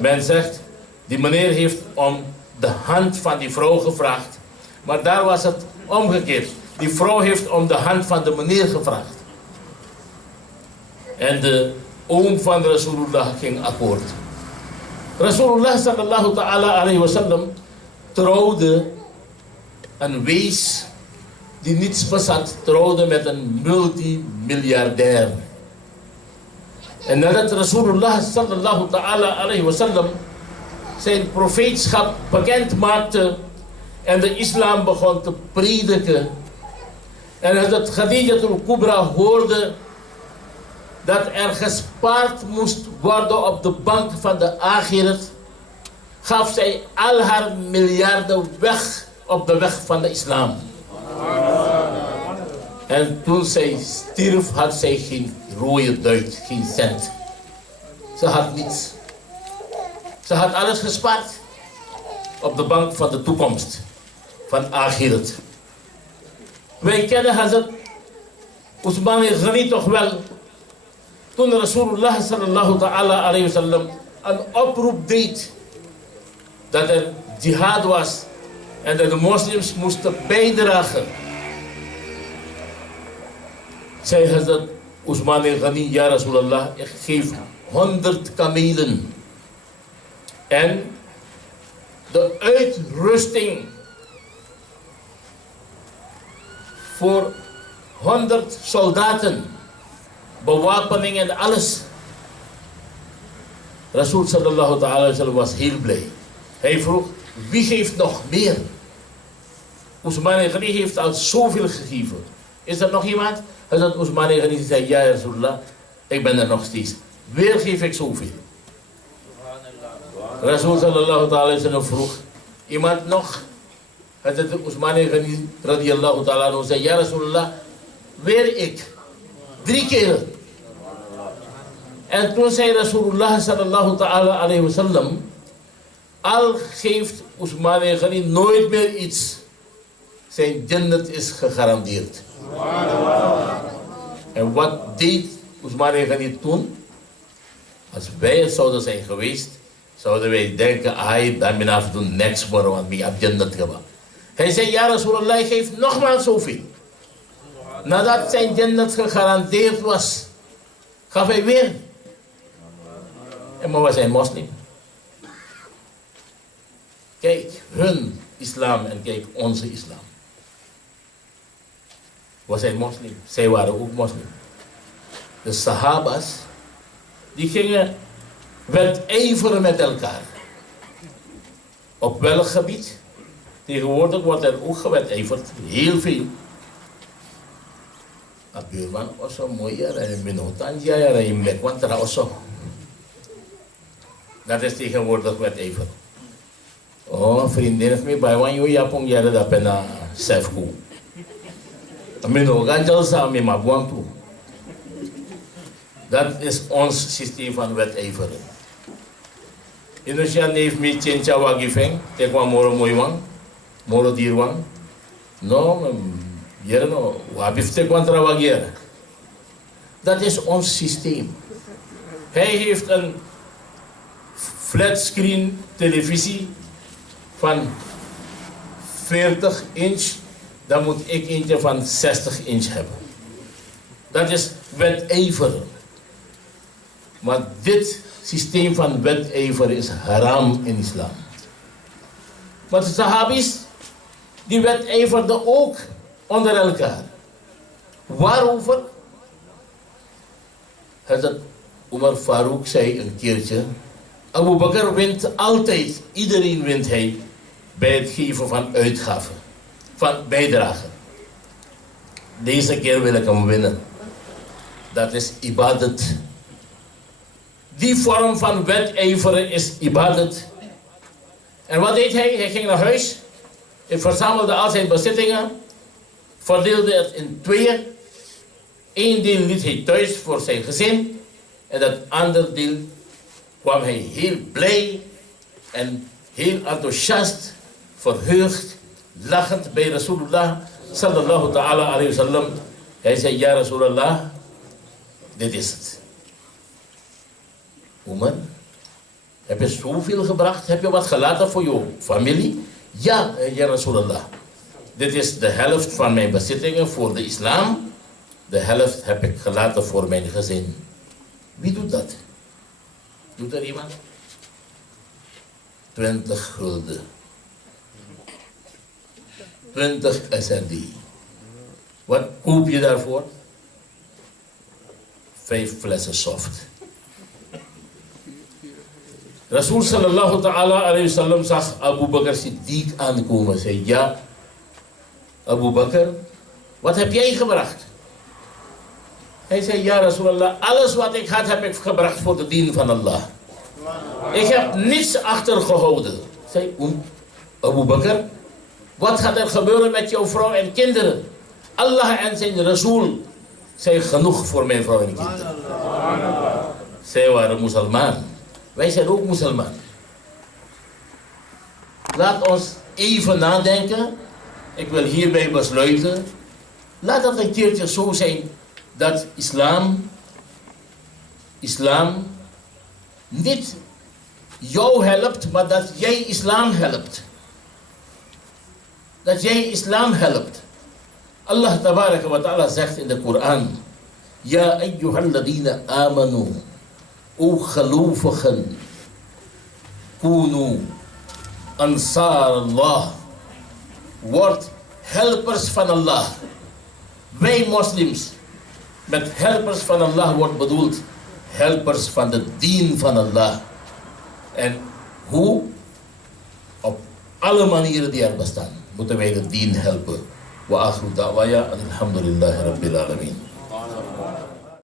Men zegt, Die meneer heeft om de hand van die vrouw gevraagd. Maar daar was het omgekeerd. Die vrouw heeft om de hand van de meneer gevraagd. En de oom van Rasulullah ging akkoord. Rasulullah sallallahu ta'ala alayhi wasallam trouwde een wees die niets bezat, trouwde met een multimiljardair. En nadat Rasulullah sallallahu ta'ala alayhi wasallam zijn profeetschap bekend maakte en de islam begon te prediken, en dat Khadijatul Kubra hoorde dat er gespaard moest worden op de bank van de Akhirat, gaf zij al haar miljarden weg op de weg van de islam. En toen zij stierf had zij geen rode duit, geen cent. Ze had niets. Ze had alles gespaard op de bank van de toekomst, van Akhirat. Wij kennen Hazrat Usman al-Ghani toch wel. Toen Rasulullah sallallahu ta'ala alayhi wa sallam een oproep deed dat er jihad was en dat de moslims moesten bijdragen, zei Hazrat Usman al-Ghani, ja Rasulullah, ik geef 100 kamelen en de uitrusting voor 100 soldaten, bewapening en alles. Rasul sallallahu ta'ala sallam was heel blij. Hij vroeg, wie geeft nog meer? Usman al-Ghani heeft al zoveel gegeven. Is er nog iemand? Hazrat Usman al-Ghani zei, ja Rasulullah, ik ben er nog steeds. Weer geef ik zoveel. Rasul sallallahu ta'ala sallam vroeg, iemand nog? Hazrat Usman al-Ghani radiyallahu ta'ala zei, ja Rasulullah, weer ik. 3 keer. En toen zei Rasulullah sallallahu ta'ala alayhi wa sallam, al geeft Usman al-Ghani nooit meer iets, zijn jannat is gegarandeerd. En wat deed Usman al-Ghani toen? Als wij het zouden zijn geweest, zouden wij denken, ai, dan ben ik doen niks meer, want ik heb jannat gehad. Hij zei, ja Rasulullah, geef nogmaals zoveel. Nadat zijn jannat gegarandeerd was, gaf hij weer. En maar was hij moslim. Kijk hun islam en kijk onze islam. Was hij moslim? Zij waren ook moslim. De sahabas, die gingen wedijveren met elkaar. Op welk gebied? Tegenwoordig wordt er ook gewedijverd, heel veel. A buurman oso mooier en minutan jaya en mekwantra oso. Dat is tegenwoordig wedijver. Oh, vriendin heeft me bij wanneer je apong jaren dat ben na sefku. Amino ganjal sa me mabuang toe. Dat is ons systeem van wedijveren. Indonesia heeft me chencha wagifeng, tekwa moro moiwang, moro dirwang. No, no, dat is ons systeem. Hij heeft een flatscreen televisie van 40 inch, dan moet ik eentje van 60 inch hebben. Dat is wedijveren. Maar dit systeem van wedijveren is haram in islam. Maar de Sahabis, die wedijverden ook onder elkaar. Waarover? Hazrat Umar Farooq zei een keertje, Abu Bakr wint altijd, iedereen wint hij bij het geven van uitgaven, van bijdragen. Deze keer wil ik hem winnen. Dat is ibadat. Die vorm van wedijveren is ibadat. En wat deed hij? Hij ging naar huis, hij verzamelde al zijn bezittingen, verdeelde het in 2. Eén deel liet hij thuis voor zijn gezin en dat andere deel kwam hij heel blij en heel enthousiast, verheugd, lachend bij Rasulullah sallallahu ta'ala alayhi wa sallam. Hij zei, ja Rasulullah, dit is het. Umar, Heb je zoveel gebracht? Heb je wat gelaten voor je familie? Ja, ja Rasulallah. Dit is de helft van mijn bezittingen voor de islam. De helft heb ik gelaten voor mijn gezin. Wie doet dat? Doet er iemand? 20 gulden. 20 SRD. Wat koop je daarvoor? 5 flessen soft. Rasul sallallahu ta'ala alayhi wa sallam zag Abu Bakr Siddiq aankomen. Zei, ja, Abu Bakr, wat heb jij gebracht? Hij zei, ja Rasulallah, alles wat ik had heb ik gebracht voor de dien van Allah. Ik heb niets achtergehouden. Zei Abu Bakr, wat gaat er gebeuren met jouw vrouw en kinderen? Allah en zijn Rasul zijn genoeg voor mijn vrouw en kinderen. Zij waren moslimaan. Wij zijn ook moslimaan. Laat ons even nadenken. Ik wil hierbij besluiten. Laat het een keertje zo zijn dat islam niet jou helpt, maar dat jij islam helpt. Dat jij islam helpt. Allah tabaraka wa ta'ala zegt in de Koran: Ja ayyuhalladina amanu, o gelovigen, kunu ansar Allah, word helpers van Allah. Wij moslims, met helpers van Allah wordt bedoeld helpers van de dien van Allah. En hoe? Op alle manieren die er bestaan, moeten wij de dien helpen. Wa akhiru da'waya alhamdulillahi rabbil alamin.